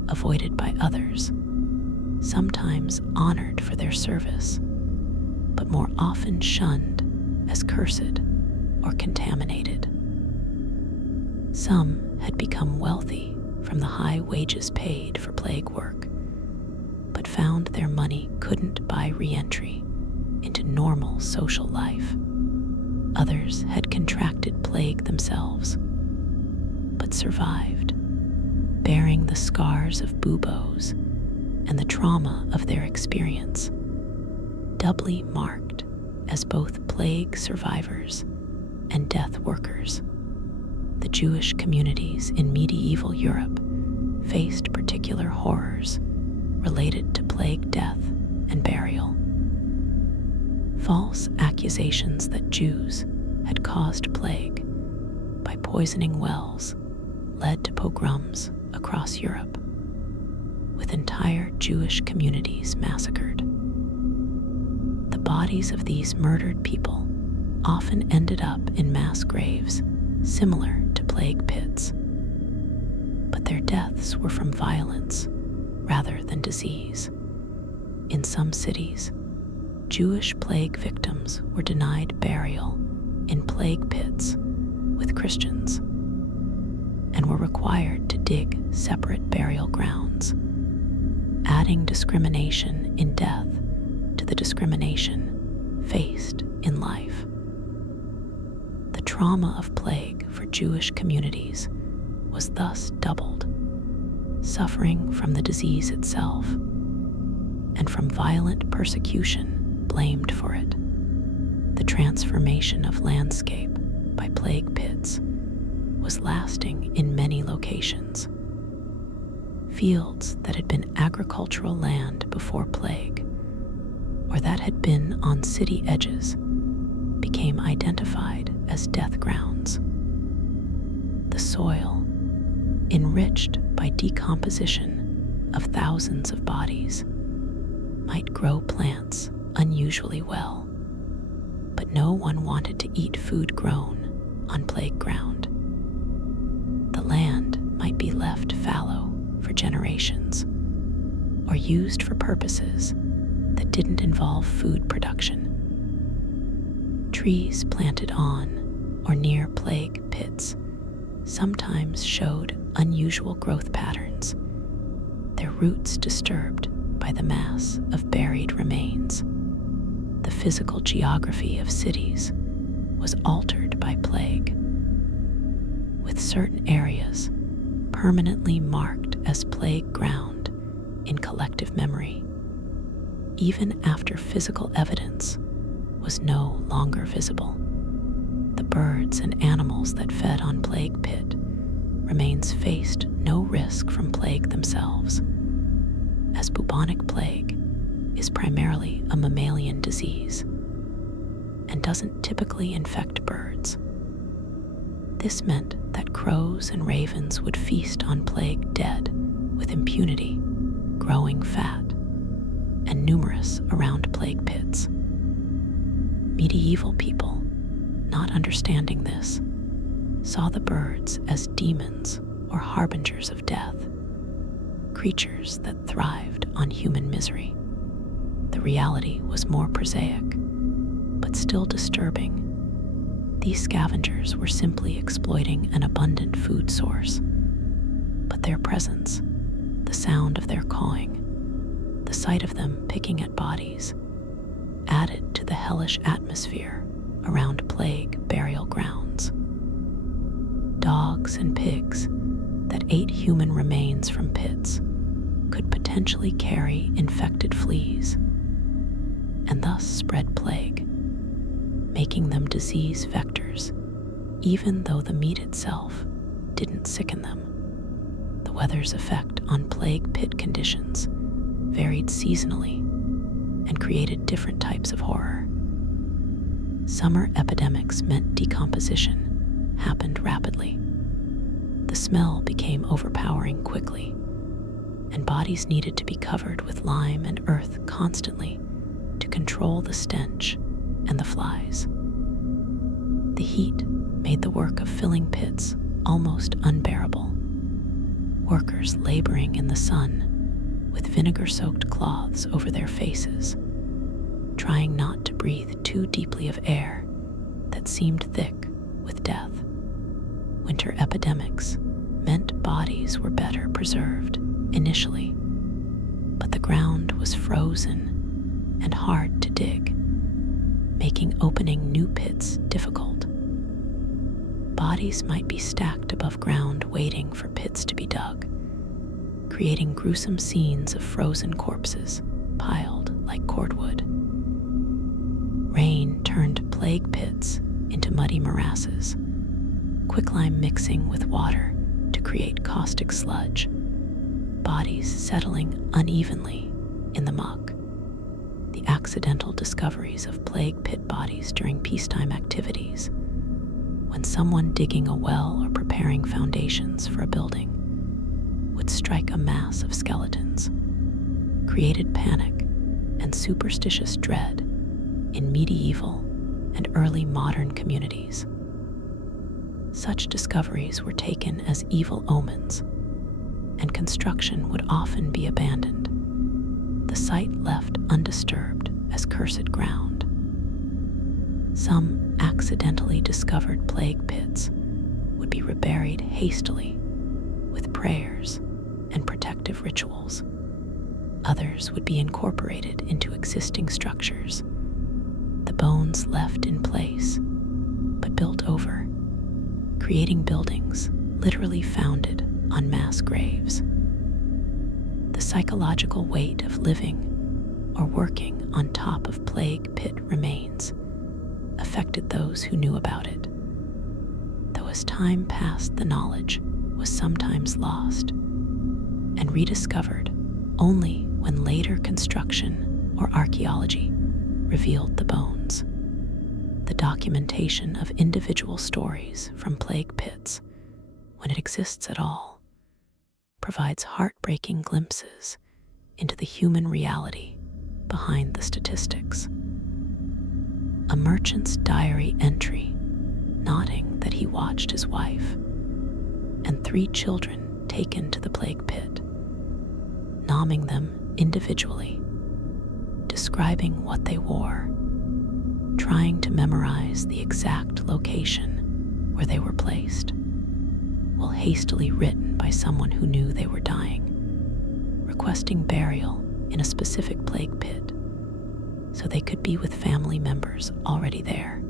avoided by others, sometimes honored for their service, but more often shunned as cursed or contaminated. Some had become wealthy from the high wages paid for plague work, but found their money couldn't buy re-entry into normal social life. Others had contracted plague themselves, but survived, bearing the scars of buboes and the trauma of their experience, doubly marked as both plague survivors and death workers. The Jewish communities in medieval Europe faced particular horrors related to plague death and burial. False accusations that Jews had caused plague by poisoning wells led to pogroms across Europe, with entire Jewish communities massacred. The bodies of these murdered people often ended up in mass graves similar to plague pits, but their deaths were from violence rather than disease. In some cities, Jewish plague victims were denied burial in plague pits with Christians and were required to dig separate burial grounds, adding discrimination in death to the discrimination faced in life. The trauma of plague for Jewish communities was thus doubled, suffering from the disease itself and from violent persecution blamed for it. The transformation of landscape by plague pits was lasting in many locations. Fields that had been agricultural land before plague, or that had been on city edges, became identified as death grounds. The soil, enriched by decomposition of thousands of bodies, might grow plants unusually well, but no one wanted to eat food grown on plague ground. The land might be left fallow for generations, or used for purposes that didn't involve food production. Trees planted on or near plague pits sometimes showed unusual growth patterns, their roots disturbed by the mass of buried remains. The physical geography of cities was altered by plague, with certain areas permanently marked as plague ground in collective memory, even after physical evidence was no longer visible. The birds and animals that fed on plague pit remains faced no risk from plague themselves, as bubonic plague is primarily a mammalian disease and doesn't typically infect birds. This meant that crows and ravens would feast on plague dead with impunity, growing fat, and numerous around plague pits. Medieval people, not understanding this, saw the birds as demons or harbingers of death, creatures that thrived on human misery. The reality was more prosaic, but still disturbing. These scavengers were simply exploiting an abundant food source, but their presence, the sound of their cawing, the sight of them picking at bodies, added to the hellish atmosphere around plague burial grounds. Dogs and pigs that ate human remains from pits could potentially carry infected fleas and thus spread plague, making them disease vectors, even though the meat itself didn't sicken them. The weather's effect on plague pit conditions varied seasonally and created different types of horror. Summer epidemics meant decomposition happened rapidly. The smell became overpowering quickly, and bodies needed to be covered with lime and earth constantly to control the stench and the flies. The heat made the work of filling pits almost unbearable. Workers laboring in the sun with vinegar-soaked cloths over their faces, trying not to breathe too deeply of air that seemed thick with death. Winter epidemics meant bodies were better preserved initially, but the ground was frozen and hard to dig, making opening new pits difficult. Bodies might be stacked above ground waiting for pits to be dug, creating gruesome scenes of frozen corpses piled like cordwood. Rain turned plague pits into muddy morasses, quicklime mixing with water to create caustic sludge, bodies settling unevenly in the muck. The accidental discoveries of plague pit bodies during peacetime activities, when someone digging a well or preparing foundations for a building would strike a mass of skeletons, created panic and superstitious dread in medieval and early modern communities. Such discoveries were taken as evil omens, and construction would often be abandoned, the site left undisturbed as cursed ground. Some accidentally discovered plague pits would be reburied hastily with prayers and protective rituals. Others would be incorporated into existing structures, the bones left in place but built over, creating buildings literally founded on mass graves. The psychological weight of living or working on top of plague pit remains affected those who knew about it, though as time passed the knowledge was sometimes lost and rediscovered only when later construction or archaeology revealed the bones. The documentation of individual stories from plague pits, when it exists at all, provides heartbreaking glimpses into the human reality behind the statistics. A merchant's diary entry noting that he watched his wife and 3 children taken to the plague pit, naming them individually, describing what they wore, trying to memorize the exact location where they were placed, while hastily written by someone who knew they were dying, requesting burial in a specific plague pit so they could be with family members already there.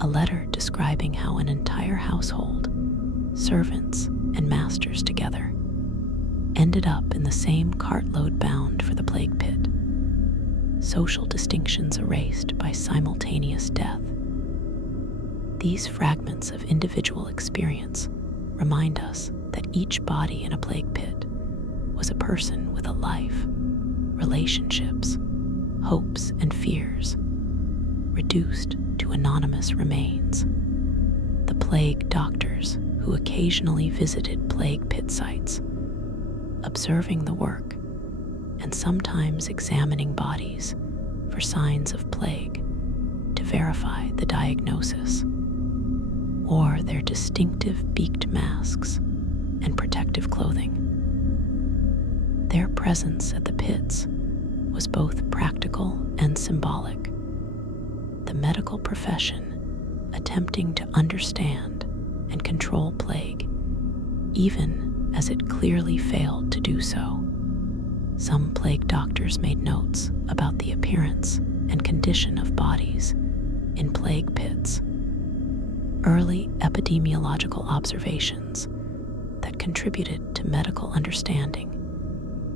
A letter describing how an entire household, servants and masters together, ended up in the same cartload bound for the plague pit, social distinctions erased by simultaneous death. These fragments of individual experience remind us that each body in a plague pit was a person with a life, relationships, hopes, and fears, reduced to anonymous remains. The plague doctors who occasionally visited plague pit sites, observing the work and sometimes examining bodies for signs of plague to verify the diagnosis, wore their distinctive beaked masks and protective clothing. Their presence at the pits was both practical and symbolic, the medical profession attempting to understand and control plague, even as it clearly failed to do so. Some plague doctors made notes about the appearance and condition of bodies in plague pits, early epidemiological observations that contributed to medical understanding,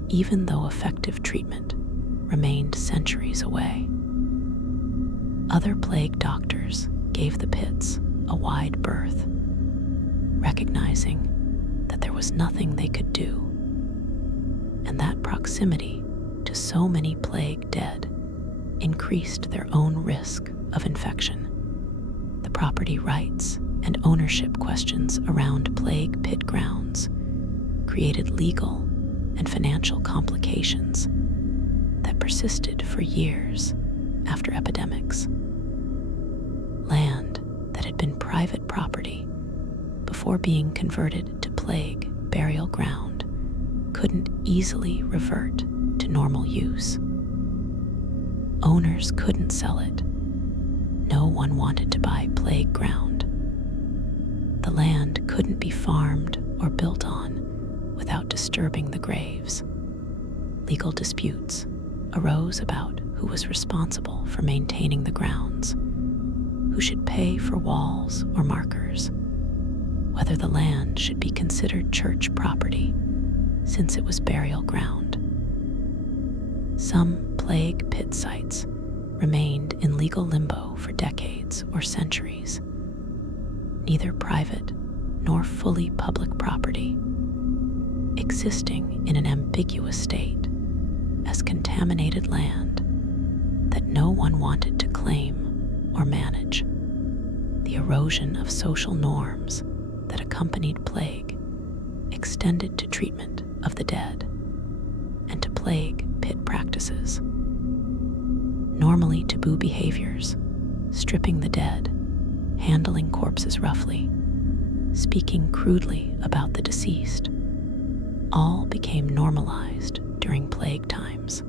even though effective treatment remained centuries away. Other plague doctors gave the pits a wide berth, recognizing that there was nothing they could do, and that proximity to so many plague dead increased their own risk of infection. The property rights and ownership questions around plague pit grounds created legal and financial complications that persisted for years after epidemics. Land that had been private property before being converted to plague burial ground couldn't easily revert to normal use. Owners couldn't sell it. No one wanted to buy plague ground. The land couldn't be farmed or built on without disturbing the graves. Legal disputes arose about who was responsible for maintaining the grounds, who should pay for walls or markers, whether the land should be considered church property since it was burial ground. Some plague pit sites remained in legal limbo for decades or centuries, neither private nor fully public property, existing in an ambiguous state as contaminated land that no one wanted to claim or manage. The erosion of social norms that accompanied plague extended to treatment of the dead and to plague pit practices. Normally taboo behaviors, stripping the dead, handling corpses roughly, speaking crudely about the deceased, all became normalized during plague times.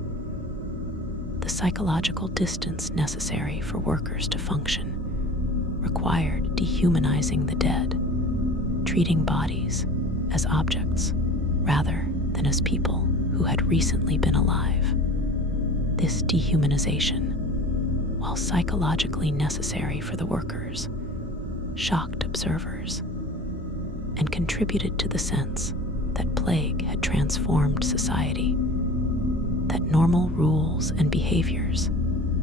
The psychological distance necessary for workers to function required dehumanizing the dead, treating bodies as objects rather than as people who had recently been alive. This dehumanization, while psychologically necessary for the workers, shocked observers and contributed to the sense that plague had transformed society, that normal rules and behaviors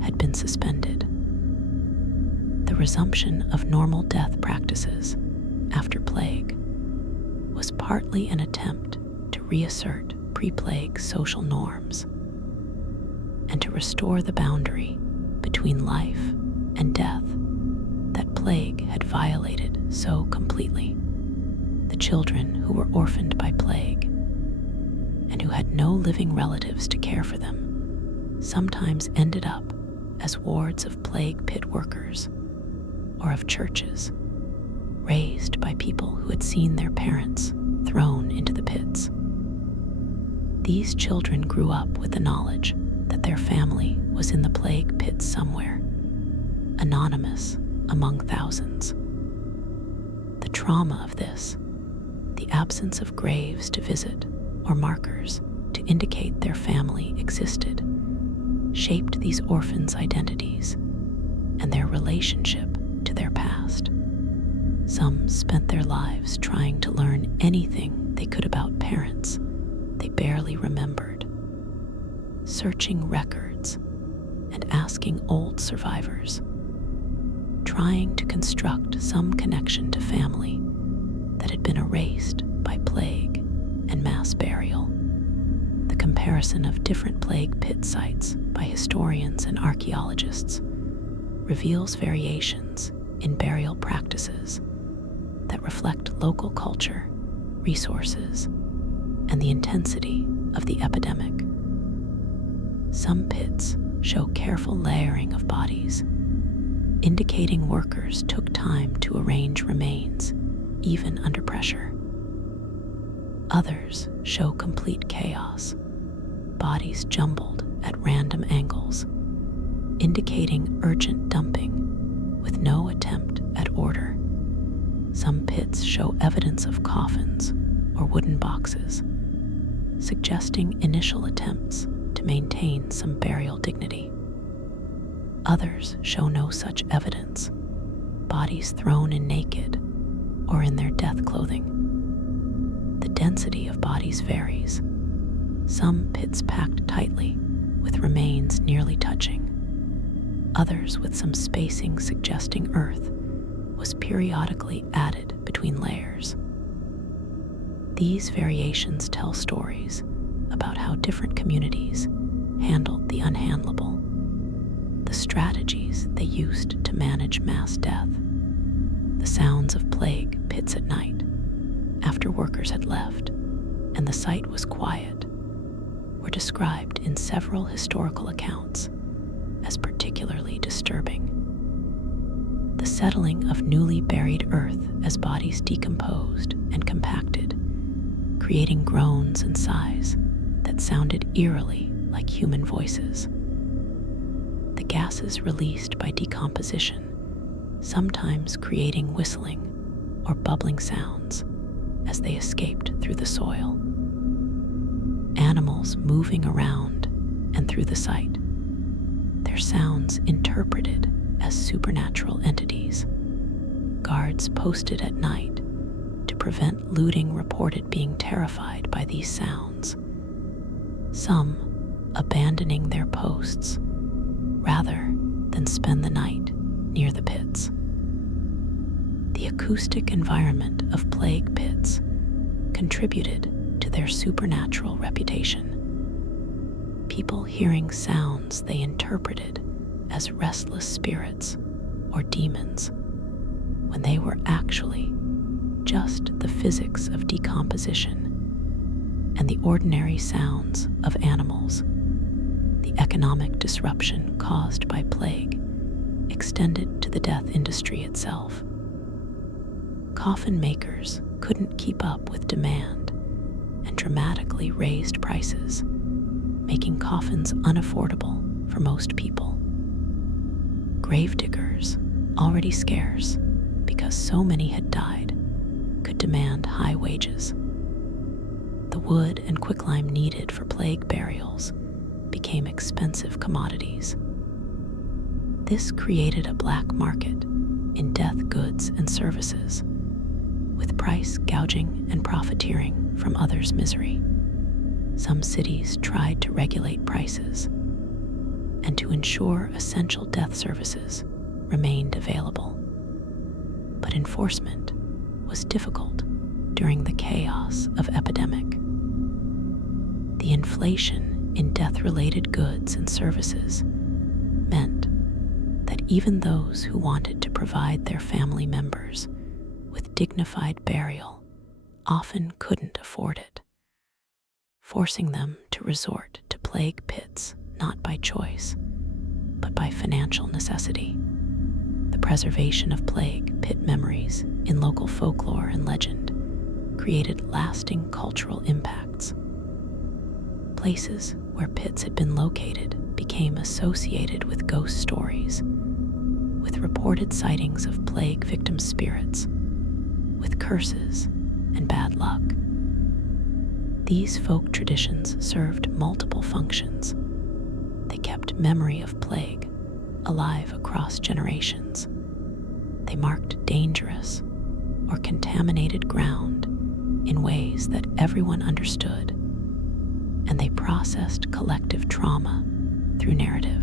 had been suspended. The resumption of normal death practices after plague was partly an attempt to reassert pre-plague social norms and to restore the boundary between life and death that plague had violated so completely. The children who were orphaned by plague and who had no living relatives to care for them sometimes ended up as wards of plague pit workers or of churches, raised by people who had seen their parents thrown into the pits. These children grew up with the knowledge that their family was in the plague pit somewhere, anonymous among thousands. The trauma of this, the absence of graves to visit or markers to indicate their family existed, shaped these orphans' identities and their relationship to their past. Some spent their lives trying to learn anything they could about parents they barely remembered, searching records and asking old survivors, trying to construct some connection to family that had been erased by plague and mass burial. The comparison of different plague pit sites by historians and archaeologists reveals variations in burial practices that reflect local culture, resources, and the intensity of the epidemic. Some pits show careful layering of bodies, indicating workers took time to arrange remains, even under pressure. Others show complete chaos, bodies jumbled at random angles, indicating urgent dumping with no attempt at order. Some pits show evidence of coffins or wooden boxes, suggesting initial attempts to maintain some burial dignity. Others show no such evidence, bodies thrown in naked or in their death clothing. The density of bodies varies, some pits packed tightly with remains nearly touching, others with some spacing suggesting earth was periodically added between layers. These variations tell stories about how different communities handled the unhandleable, the strategies they used to manage mass death. The sounds of plague pits at night, after workers had left and the site was quiet, were described in several historical accounts as particularly disturbing. The settling of newly buried earth as bodies decomposed and compacted, creating groans and sighs that sounded eerily like human voices. The gases released by decomposition, sometimes creating whistling or bubbling sounds as they escaped through the soil. Animals moving around and through the site, their sounds interpreted as supernatural entities. Guards posted at night to prevent looting reported being terrified by these sounds, some abandoning their posts rather than spend the night near the pits. The acoustic environment of plague pits contributed to their supernatural reputation. People hearing sounds they interpreted as restless spirits or demons when they were actually just the physics of decomposition and the ordinary sounds of animals. The economic disruption caused by plague extended to the death industry itself. Coffin makers couldn't keep up with demand and dramatically raised prices, making coffins unaffordable for most people. Gravediggers, already scarce because so many had died, could demand high wages. The wood and quicklime needed for plague burials became expensive commodities. This created a black market in death goods and services, with price gouging and profiteering from others' misery. Some cities tried to regulate prices and to ensure essential death services remained available. But enforcement was difficult during the chaos of epidemic. The inflation in death-related goods and services meant that even those who wanted to provide their family members with dignified burial often couldn't afford it, forcing them to resort to plague pits not by choice, but by financial necessity. The preservation of plague pit memories in local folklore and legend created lasting cultural impacts. Places where pits had been located became associated with ghost stories, with reported sightings of plague victim spirits, with curses and bad luck. These folk traditions served multiple functions. They kept memory of plague alive across generations. They marked dangerous or contaminated ground in ways that everyone understood, and they processed collective trauma through narrative.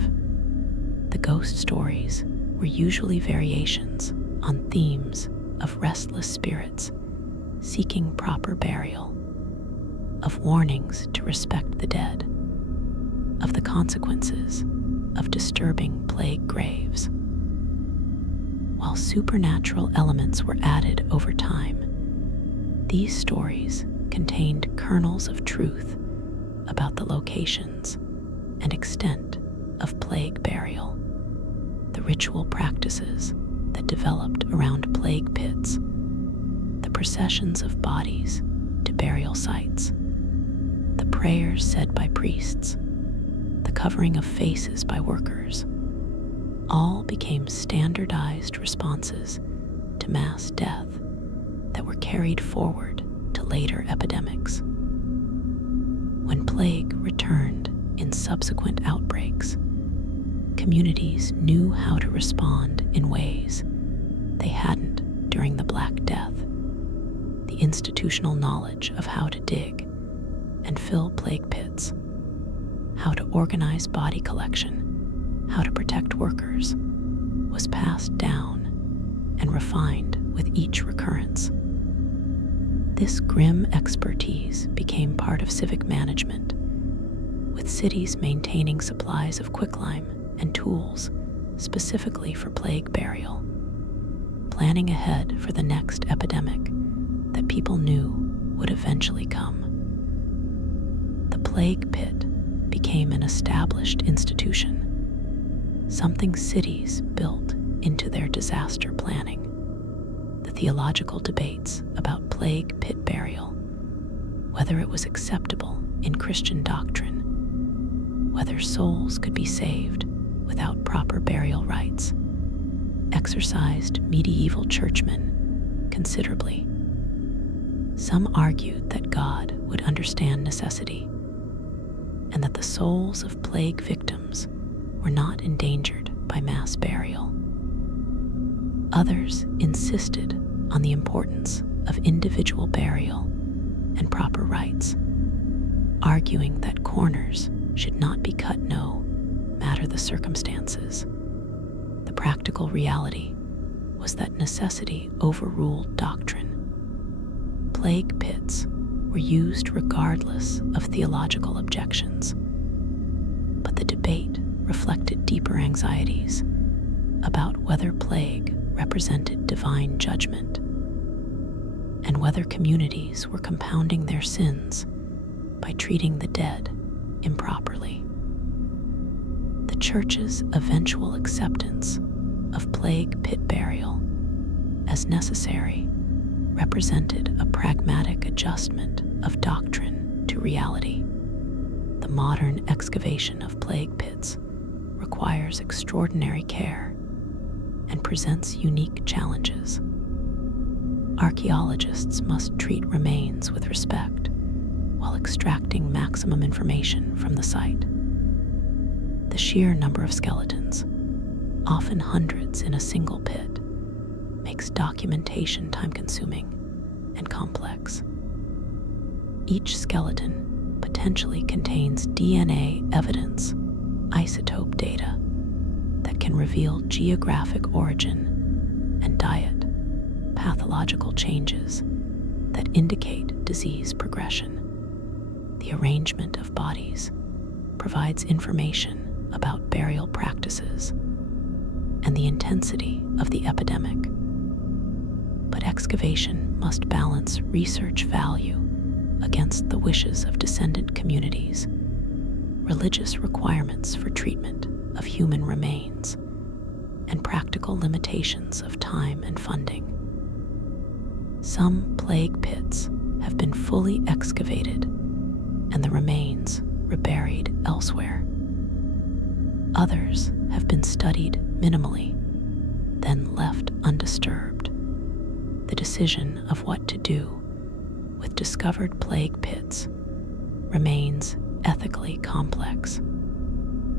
The ghost stories were usually variations on themes of restless spirits seeking proper burial, of warnings to respect the dead, of the consequences of disturbing plague graves. While supernatural elements were added over time, these stories contained kernels of truth about the locations and extent of plague burial, the ritual practices that developed around plague pits, the processions of bodies to burial sites, the prayers said by priests, the covering of faces by workers, all became standardized responses to mass death that were carried forward to later epidemics. When plague returned in subsequent outbreaks, communities knew how to respond in ways they hadn't during the Black Death. The institutional knowledge of how to dig and fill plague pits, how to organize body collection, how to protect workers, was passed down and refined with each recurrence. This grim expertise became part of civic management, with cities maintaining supplies of quicklime and tools specifically for plague burial, planning ahead for the next epidemic that people knew would eventually come. The plague pit became an established institution, something cities built into their disaster planning. The theological debates about plague pit burial, whether it was acceptable in Christian doctrine, whether souls could be saved without proper burial rites, exercised medieval churchmen considerably. Some argued that God would understand necessity, and that the souls of plague victims were not endangered by mass burial. Others insisted on the importance of individual burial and proper rites, arguing that corners should not be cut no matter the circumstances. The practical reality was that necessity overruled doctrine. Plague pits were used regardless of theological objections, but the debate reflected deeper anxieties about whether plague represented divine judgment and whether communities were compounding their sins by treating the dead improperly. The Church's eventual acceptance of plague pit burial as necessary represented a pragmatic adjustment of doctrine to reality. The modern excavation of plague pits requires extraordinary care and presents unique challenges. Archaeologists must treat remains with respect while extracting maximum information from the site. The sheer number of skeletons, often hundreds in a single pit, makes documentation time-consuming and complex. Each skeleton potentially contains DNA evidence, isotope data that can reveal geographic origin and diet, pathological changes that indicate disease progression. The arrangement of bodies provides information about burial practices, and the intensity of the epidemic. But excavation must balance research value against the wishes of descendant communities, religious requirements for treatment of human remains, and practical limitations of time and funding. Some plague pits have been fully excavated and the remains reburied elsewhere. Others have been studied minimally, then left undisturbed. The decision of what to do with discovered plague pits remains ethically complex.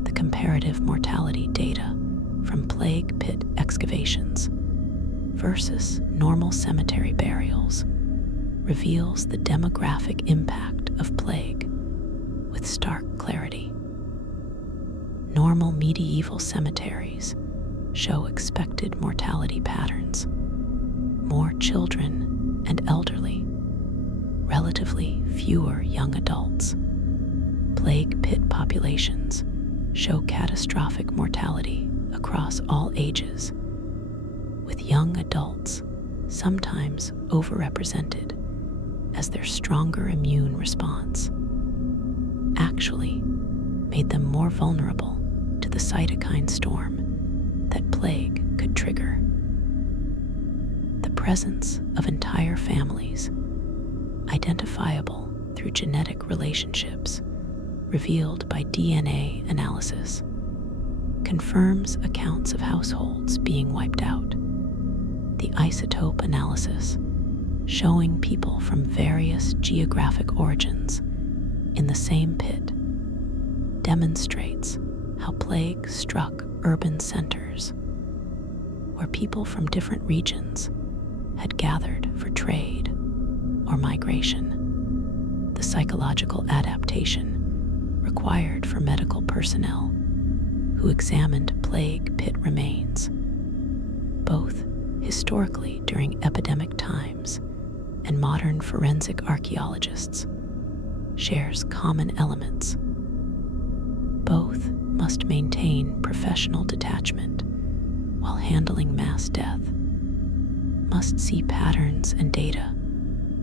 The comparative mortality data from plague pit excavations versus normal cemetery burials reveals the demographic impact of plague with stark clarity. Normal medieval cemeteries show expected mortality patterns: more children and elderly, relatively fewer young adults. Plague pit populations show catastrophic mortality across all ages, with young adults sometimes overrepresented as their stronger immune response actually made them more vulnerable to the cytokine storm that plague could trigger. The presence of entire families, identifiable through genetic relationships revealed by DNA analysis, confirms accounts of households being wiped out. The isotope analysis, showing people from various geographic origins in the same pit, demonstrates how plague struck urban centers where people from different regions had gathered for trade or migration. The psychological adaptation required for medical personnel who examined plague pit remains, both historically during epidemic times and modern forensic archaeologists, shares common elements. Both must maintain professional detachment while handling mass death, must see patterns and data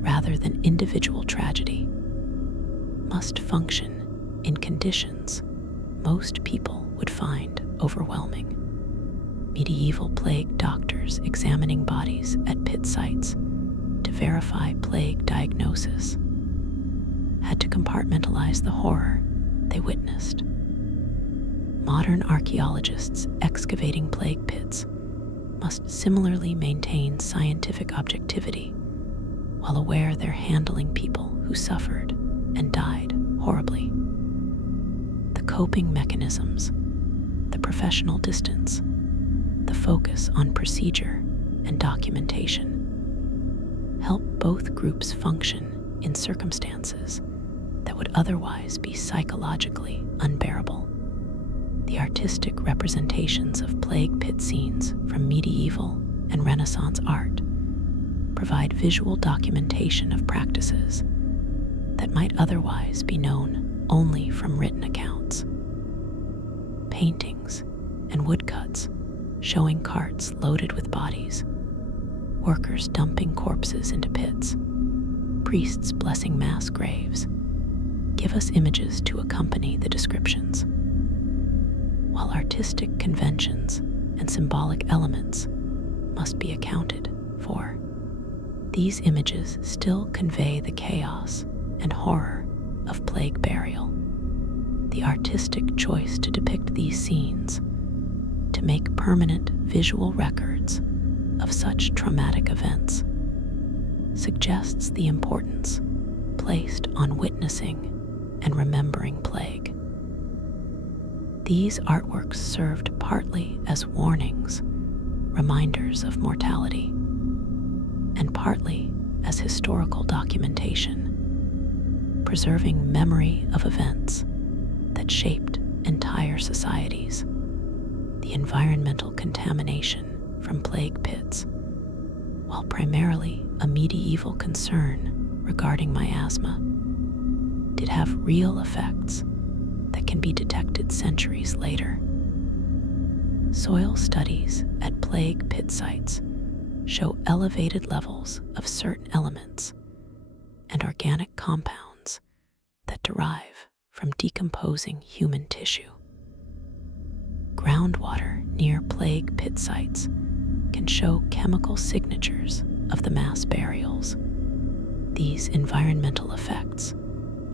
rather than individual tragedy, must function in conditions most people would find overwhelming. Medieval plague doctors examining bodies at pit sites to verify plague diagnosis had to compartmentalize the horror they witnessed. Modern archaeologists excavating plague pits must similarly maintain scientific objectivity while aware they're handling people who suffered and died horribly. The coping mechanisms, the professional distance, the focus on procedure and documentation help both groups function in circumstances that would otherwise be psychologically unbearable. The artistic representations of plague pit scenes from medieval and Renaissance art provide visual documentation of practices that might otherwise be known only from written accounts. Paintings and woodcuts showing carts loaded with bodies, workers dumping corpses into pits, priests blessing mass graves, give us images to accompany the descriptions. While artistic conventions and symbolic elements must be accounted for, these images still convey the chaos and horror of plague burial. The artistic choice to depict these scenes, to make permanent visual records of such traumatic events, suggests the importance placed on witnessing and remembering plague. These artworks served partly as warnings, reminders of mortality, and partly as historical documentation, preserving memory of events that shaped entire societies. The environmental contamination from plague pits, while primarily a medieval concern regarding miasma, did have real effects that can be detected centuries later. Soil studies at plague pit sites show elevated levels of certain elements and organic compounds that derive from decomposing human tissue. Groundwater near plague pit sites can show chemical signatures of the mass burials. These environmental effects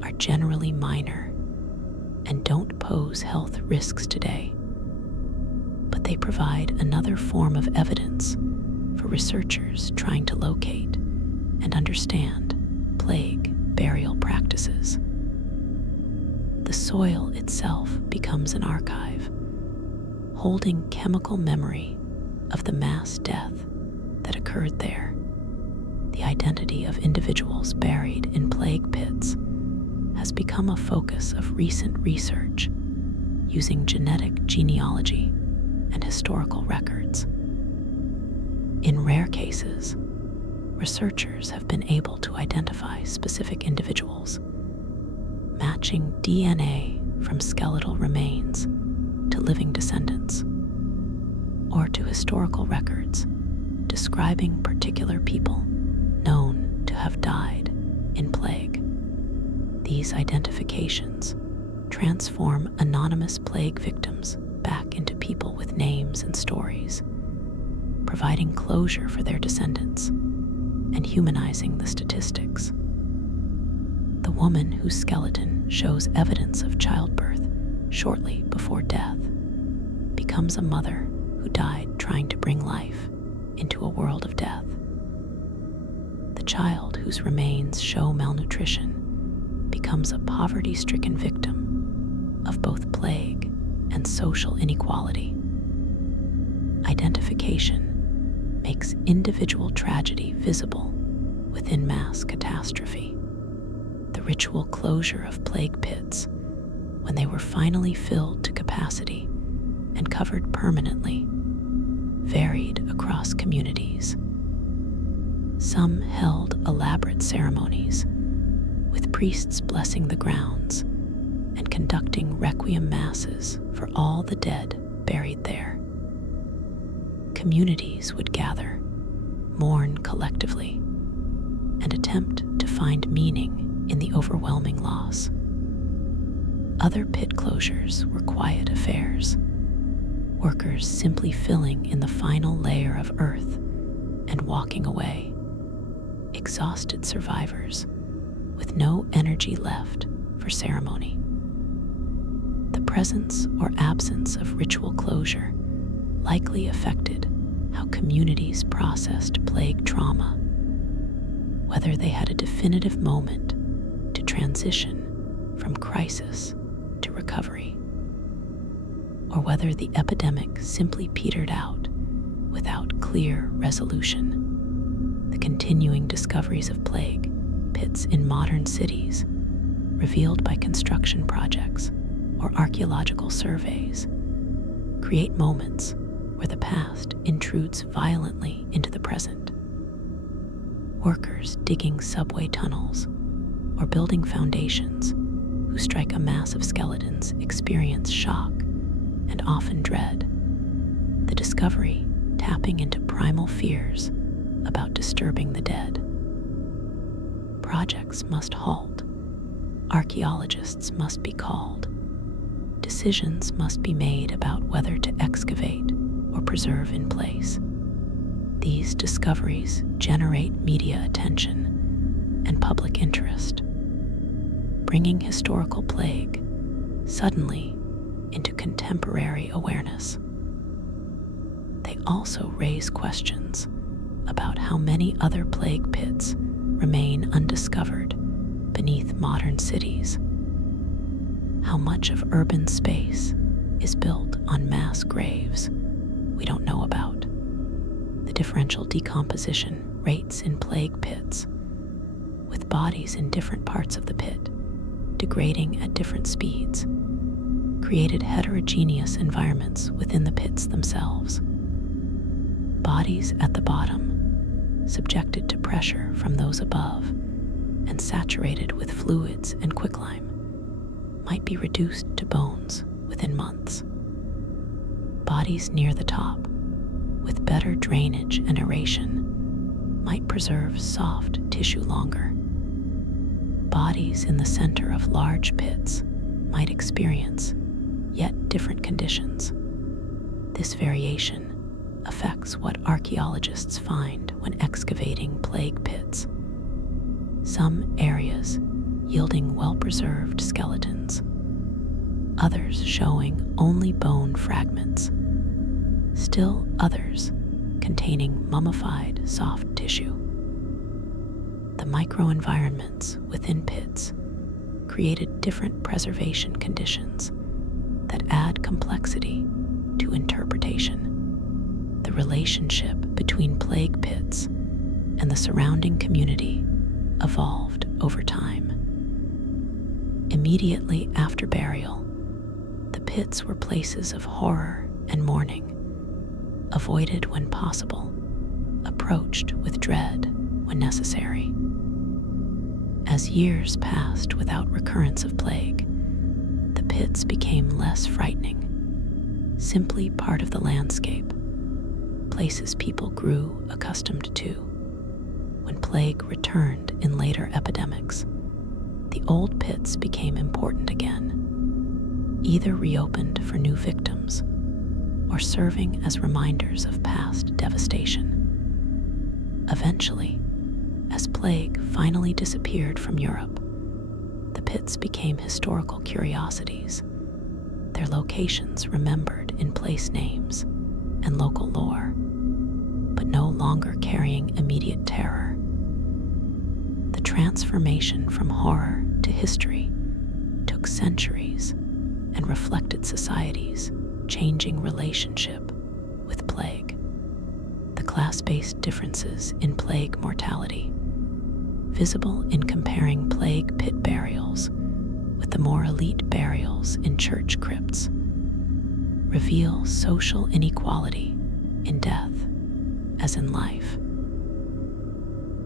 are generally minor and don't pose health risks today, but they provide another form of evidence for researchers trying to locate and understand plague burial practices. The soil itself becomes an archive, holding chemical memory of the mass death that occurred there. The identity of individuals buried in plague pits has become a focus of recent research using genetic genealogy and historical records. In rare cases, researchers have been able to identify specific individuals, matching DNA from skeletal remains to living descendants, or to historical records describing particular people known to have died in plague. These identifications transform anonymous plague victims back into people with names and stories, providing closure for their descendants and humanizing the statistics. The woman whose skeleton shows evidence of childbirth shortly before death becomes a mother who died trying to bring life into a world of death. The child whose remains show malnutrition becomes a poverty-stricken victim of both plague and social inequality. Identification makes individual tragedy visible within mass catastrophe. The ritual closure of plague pits, when they were finally filled to capacity and covered permanently, varied across communities. Some held elaborate ceremonies, with priests blessing the grounds and conducting requiem masses for all the dead buried there. Communities would gather, mourn collectively, and attempt to find meaning in the overwhelming loss. Other pit closures were quiet affairs, workers simply filling in the final layer of earth and walking away, exhausted survivors with no energy left for ceremony. The presence or absence of ritual closure likely affected how communities processed plague trauma, whether they had a definitive moment to transition from crisis to recovery, or whether the epidemic simply petered out without clear resolution. The continuing discoveries of plague pits in modern cities, revealed by construction projects or archaeological surveys, create moments where the past intrudes violently into the present. Workers digging subway tunnels or building foundations who strike a mass of skeletons experience shock and often dread, the discovery tapping into primal fears about disturbing the dead. Projects must halt, archaeologists must be called, decisions must be made about whether to excavate or preserve in place. These discoveries generate media attention and public interest, bringing historical plague suddenly into contemporary awareness. They also raise questions about how many other plague pits remain undiscovered beneath modern cities. How much of urban space is built on mass graves we don't know about? The differential decomposition rates in plague pits, with bodies in different parts of the pit degrading at different speeds, created heterogeneous environments within the pits themselves. Bodies at the bottom, subjected to pressure from those above and saturated with fluids and quicklime, might be reduced to bones within months. Bodies near the top, with better drainage and aeration, might preserve soft tissue longer. Bodies in the center of large pits might experience yet different conditions. This variation affects what archaeologists find when excavating plague pits. Some areas yielding well-preserved skeletons, others showing only bone fragments, still others containing mummified soft tissue. The microenvironments within pits created different preservation conditions that add complexity to interpretation. The relationship between plague pits and the surrounding community evolved over time. Immediately after burial, the pits were places of horror and mourning, avoided when possible, approached with dread when necessary. As years passed without recurrence of plague, the pits became less frightening, simply part of the landscape, places people grew accustomed to. When plague returned in later epidemics, the old pits became important again, either reopened for new victims or serving as reminders of past devastation. Eventually, as plague finally disappeared from Europe, the pits became historical curiosities, their locations remembered in place names and local lore, but no longer carrying immediate terror. The transformation from horror to history took centuries and reflected society's changing relationship with plague. The class-based differences in plague mortality, visible in comparing plague pit burials with the more elite burials in church crypts, reveal social inequality in death as in life.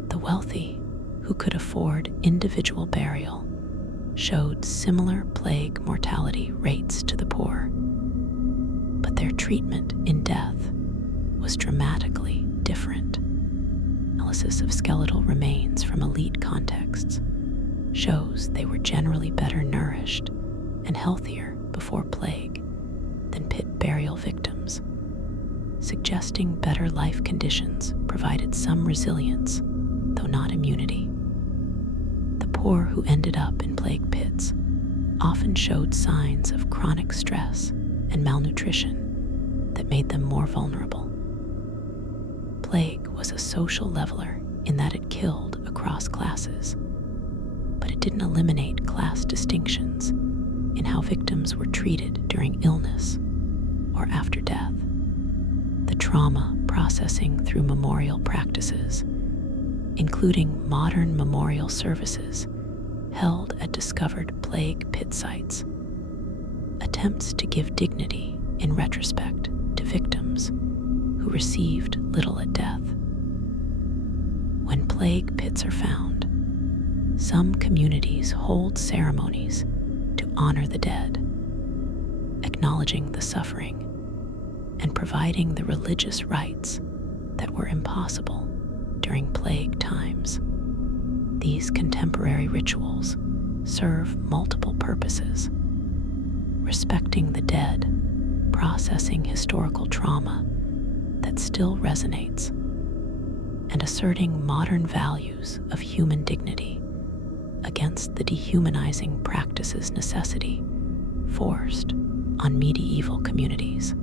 The wealthy, who could afford individual burial, showed similar plague mortality rates to the poor, but their treatment in death was dramatically different. Analysis of skeletal remains from elite contexts shows they were generally better nourished and healthier before plague than pit burial victims, suggesting better life conditions provided some resilience, though not immunity. The poor who ended up in plague pits often showed signs of chronic stress and malnutrition that made them more vulnerable. Plague was a social leveler in that it killed across classes, but it didn't eliminate class distinctions in how victims were treated during illness or after death. The trauma processing through memorial practices, including modern memorial services held at discovered plague pit sites, attempts to give dignity in retrospect to victims who received little at death. When plague pits are found, some communities hold ceremonies to honor the dead, acknowledging the suffering and providing the religious rites that were impossible during plague times. These contemporary rituals serve multiple purposes: respecting the dead, processing historical trauma that still resonates, and asserting modern values of human dignity against the dehumanizing practices necessity forced on medieval communities.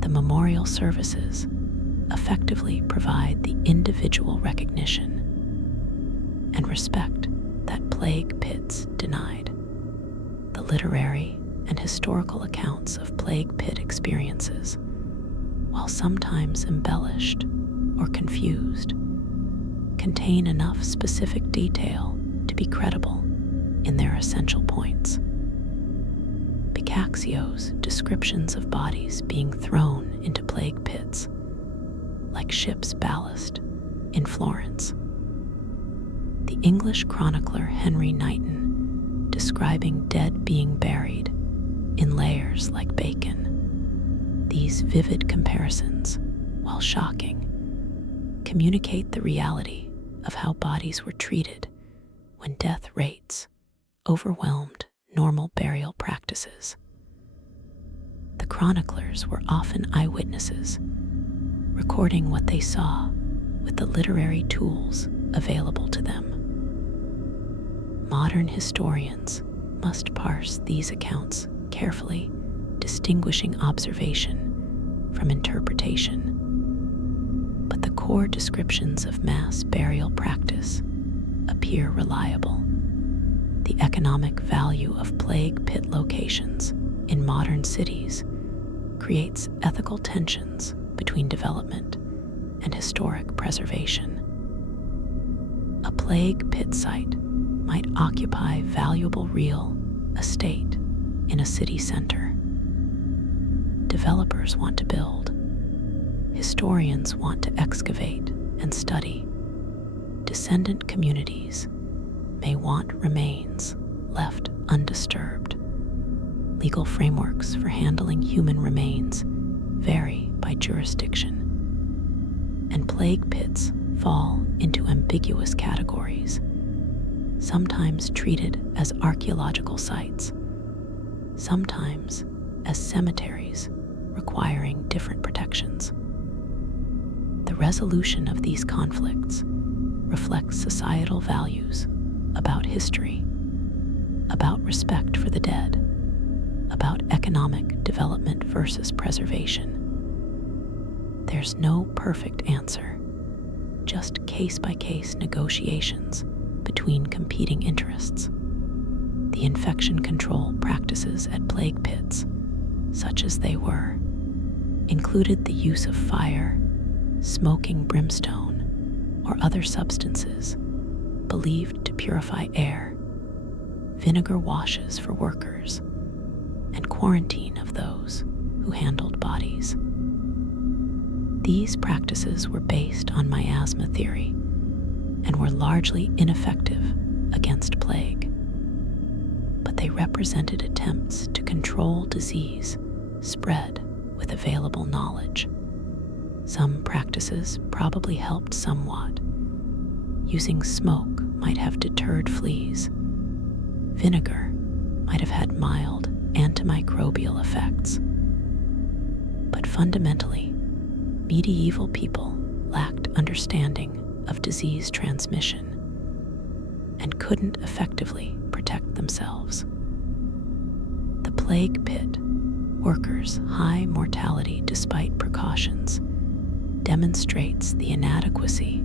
The memorial services effectively provide the individual recognition and respect that plague pits denied. The literary and historical accounts of plague pit experiences, while sometimes embellished or confused, contain enough specific detail to be credible in their essential points. Boccaccio's descriptions of bodies being thrown into plague pits, like ship's ballast in Florence. The English chronicler Henry Knighton describing dead being buried in layers like bacon, These vivid comparisons, while shocking, communicate the reality of how bodies were treated when death rates overwhelmed normal burial practices. The chroniclers were often eyewitnesses, recording what they saw with the literary tools available to them. Modern historians must parse these accounts carefully, distinguishing observation from interpretation. But the core descriptions of mass burial practice appear reliable. The economic value of plague pit locations in modern cities creates ethical tensions between development and historic preservation. A plague pit site might occupy valuable real estate in a city center. Developers want to build. Historians want to excavate and study. Descendant communities may want remains left undisturbed. Legal frameworks for handling human remains vary by jurisdiction, and plague pits fall into ambiguous categories, sometimes treated as archaeological sites, sometimes as cemeteries requiring different protections. The resolution of these conflicts reflects societal values about history, about respect for the dead, about economic development versus preservation. There's no perfect answer, just case-by-case negotiations between competing interests. The infection control practices at plague pits, such as they were, included the use of fire, smoking brimstone, or other substances believed to purify air, vinegar washes for workers, and quarantine of those who handled bodies. These practices were based on miasma theory and were largely ineffective against plague, but they represented attempts to control disease spread with available knowledge. Some practices probably helped somewhat. Using smoke might have deterred fleas. Vinegar might have had mild antimicrobial effects. But fundamentally, medieval people lacked understanding of disease transmission and couldn't effectively protect themselves. The plague pit workers' high mortality despite precautions demonstrates the inadequacy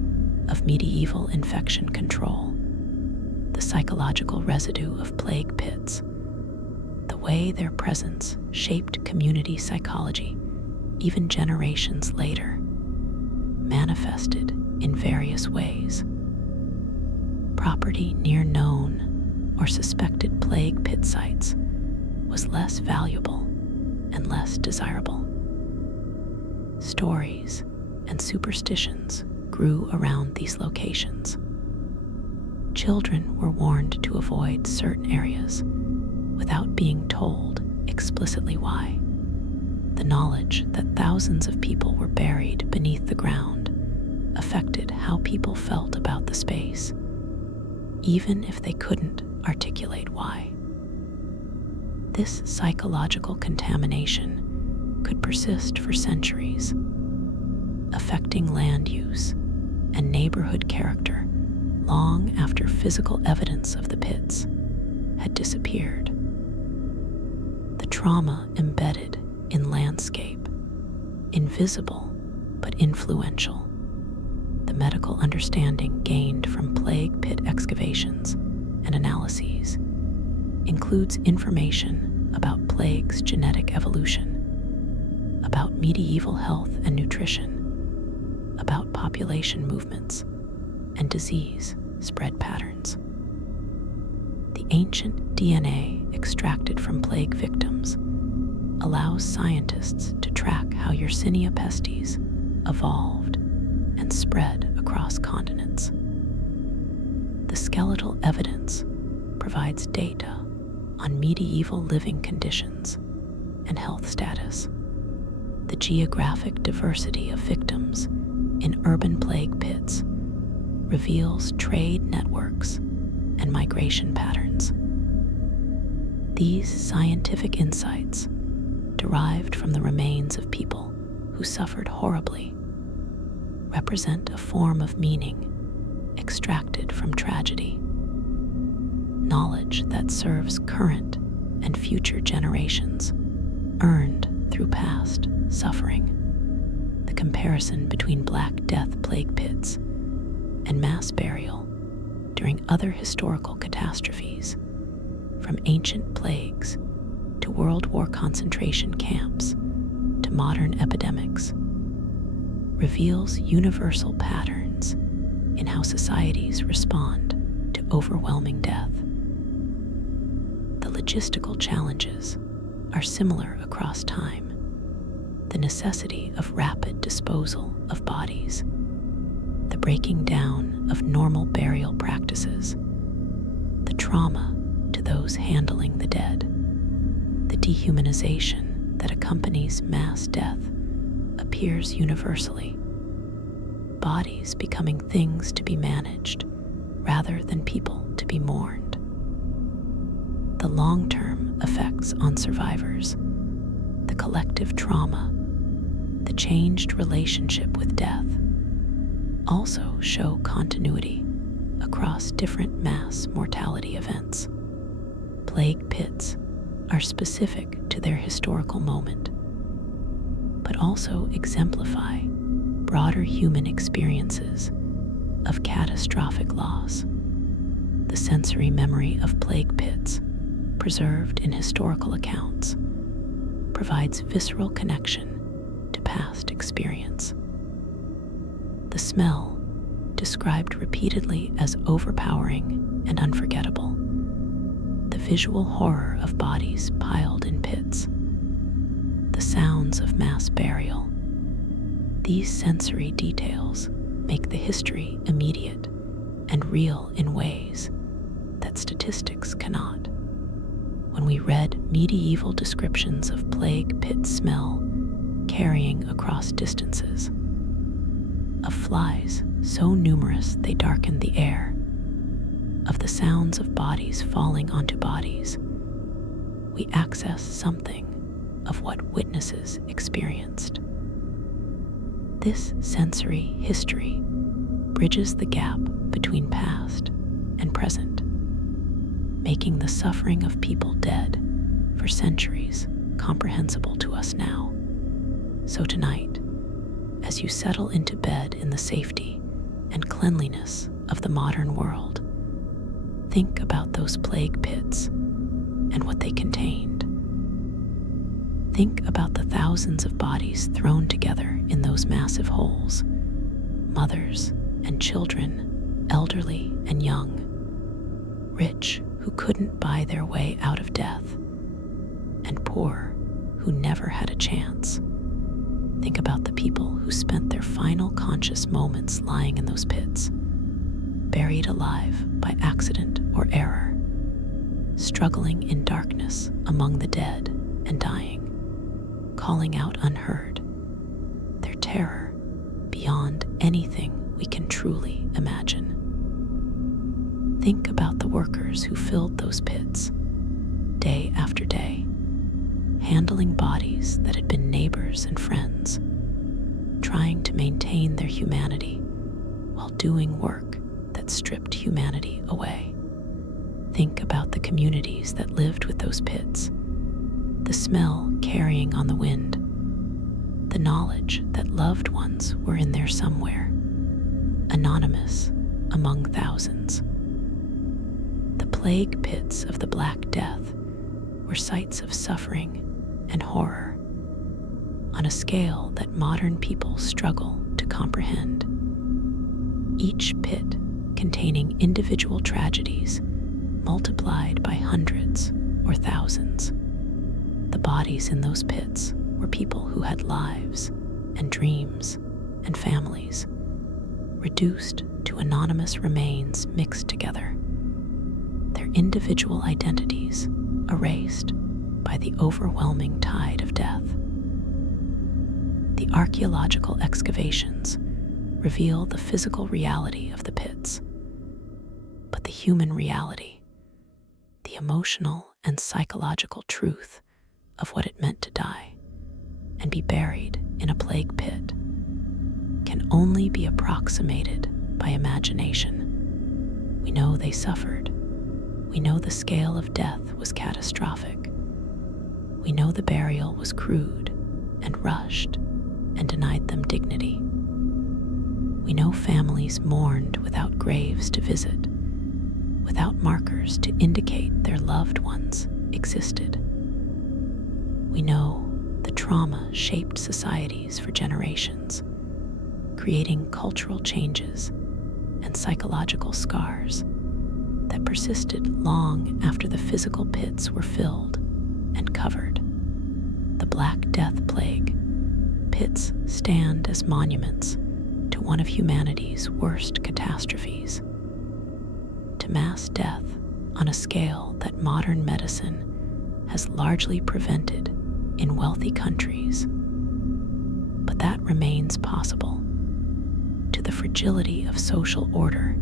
of medieval infection control, the psychological residue of plague pits, the way their presence shaped community psychology even generations later, manifested in various ways. Property near known or suspected plague pit sites was less valuable and less desirable. Stories and superstitions grew around these locations. Children were warned to avoid certain areas without being told explicitly why. The knowledge that thousands of people were buried beneath the ground affected how people felt about the space, even if they couldn't articulate why. This psychological contamination could persist for centuries, affecting land use and neighborhood character long after physical evidence of the pits had disappeared. The trauma embedded in landscape, invisible but influential. The medical understanding gained from plague pit excavations and analyses includes information about plague's genetic evolution, about medieval health and nutrition, about population movements and disease spread patterns. The ancient DNA extracted from plague victims allows scientists to track how Yersinia pestis evolved and spread across continents. The skeletal evidence provides data on medieval living conditions and health status. The geographic diversity of victims in urban plague pits reveals trade networks and migration patterns. These scientific insights, derived from the remains of people who suffered horribly, represent a form of meaning extracted from tragedy, knowledge that serves current and future generations, earned through past suffering. The comparison between Black Death plague pits and mass burial during other historical catastrophes, from ancient plagues to World War concentration camps to modern epidemics, reveals universal patterns in how societies respond to overwhelming death. The logistical challenges are similar across time. The necessity of rapid disposal of bodies, the breaking down of normal burial practices, the trauma to those handling the dead, the dehumanization that accompanies mass death appears universally. Bodies becoming things to be managed rather than people to be mourned. The long-term effects on survivors, the collective trauma, the changed relationship with death, also show continuity across different mass mortality events. Plague pits are specific to their historical moment, but also exemplify broader human experiences of catastrophic loss. The sensory memory of plague pits, preserved in historical accounts, provides visceral connection to past experience. The smell, described repeatedly as overpowering and unforgettable, the visual horror of bodies piled in pits, the sounds of mass burial. These sensory details make the history immediate and real in ways that statistics cannot. When we read medieval descriptions of plague pit smell carrying across distances, of flies so numerous they darkened the air, of the sounds of bodies falling onto bodies, we access something of what witnesses experienced. This sensory history bridges the gap between past and present, making the suffering of people dead for centuries comprehensible to us now. So tonight, as you settle into bed in the safety and cleanliness of the modern world, think about those plague pits and what they contained. Think about the thousands of bodies thrown together in those massive holes, mothers and children, elderly and young, rich who couldn't buy their way out of death, and poor who never had a chance. Think about the people who spent their final conscious moments lying in those pits, buried alive by accident or error, struggling in darkness among the dead and dying, calling out unheard, their terror beyond anything we can truly imagine. Think about the workers who filled those pits, day after day, handling bodies that had been neighbors and friends, trying to maintain their humanity while doing work that stripped humanity away. Think about the communities that lived with those pits, the smell carrying on the wind, the knowledge that loved ones were in there somewhere, anonymous among thousands. The plague pits of the Black Death were sites of suffering and horror on a scale that modern people struggle to comprehend. Each pit containing individual tragedies multiplied by hundreds or thousands. The bodies in those pits were people who had lives and dreams and families, reduced to anonymous remains mixed together, their individual identities erased by the overwhelming tide of death. archaeological excavations reveal the physical reality of the pits, but the human reality, the emotional and psychological truth of what it meant to die and be buried in a plague pit, can only be approximated by imagination. We know they suffered. We know the scale of death was catastrophic. We know the burial was crude and rushed and denied them dignity. We know families mourned without graves to visit, without markers to indicate their loved ones existed. We know the trauma shaped societies for generations, creating cultural changes and psychological scars that persisted long after the physical pits were filled and covered. The Black Death Plague pits stand as monuments to one of humanity's worst catastrophes, to mass death on a scale that modern medicine has largely prevented in wealthy countries. But that remains possible, to the fragility of social order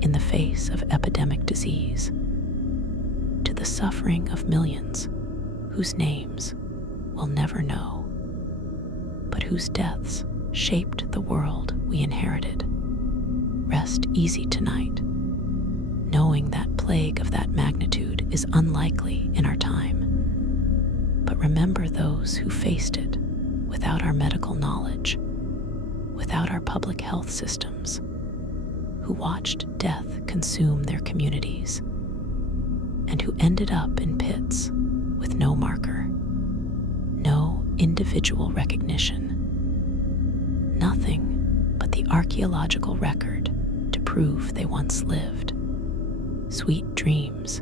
in the face of epidemic disease, to the suffering of millions whose names we'll never know, but whose deaths shaped the world we inherited. Rest easy tonight, knowing that plague of that magnitude is unlikely in our time. But remember those who faced it without our medical knowledge, without our public health systems, who watched death consume their communities, and who ended up in pits with no marker, no individual recognition, nothing but the archaeological record to prove they once lived. Sweet dreams,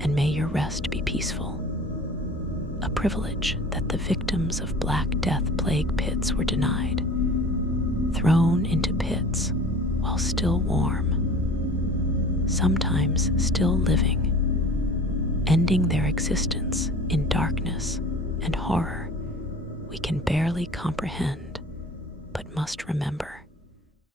and may your rest be peaceful. A privilege that the victims of Black Death Plague pits were denied, thrown into pits while still warm, sometimes still living, ending their existence in darkness and horror we can barely comprehend, but must remember.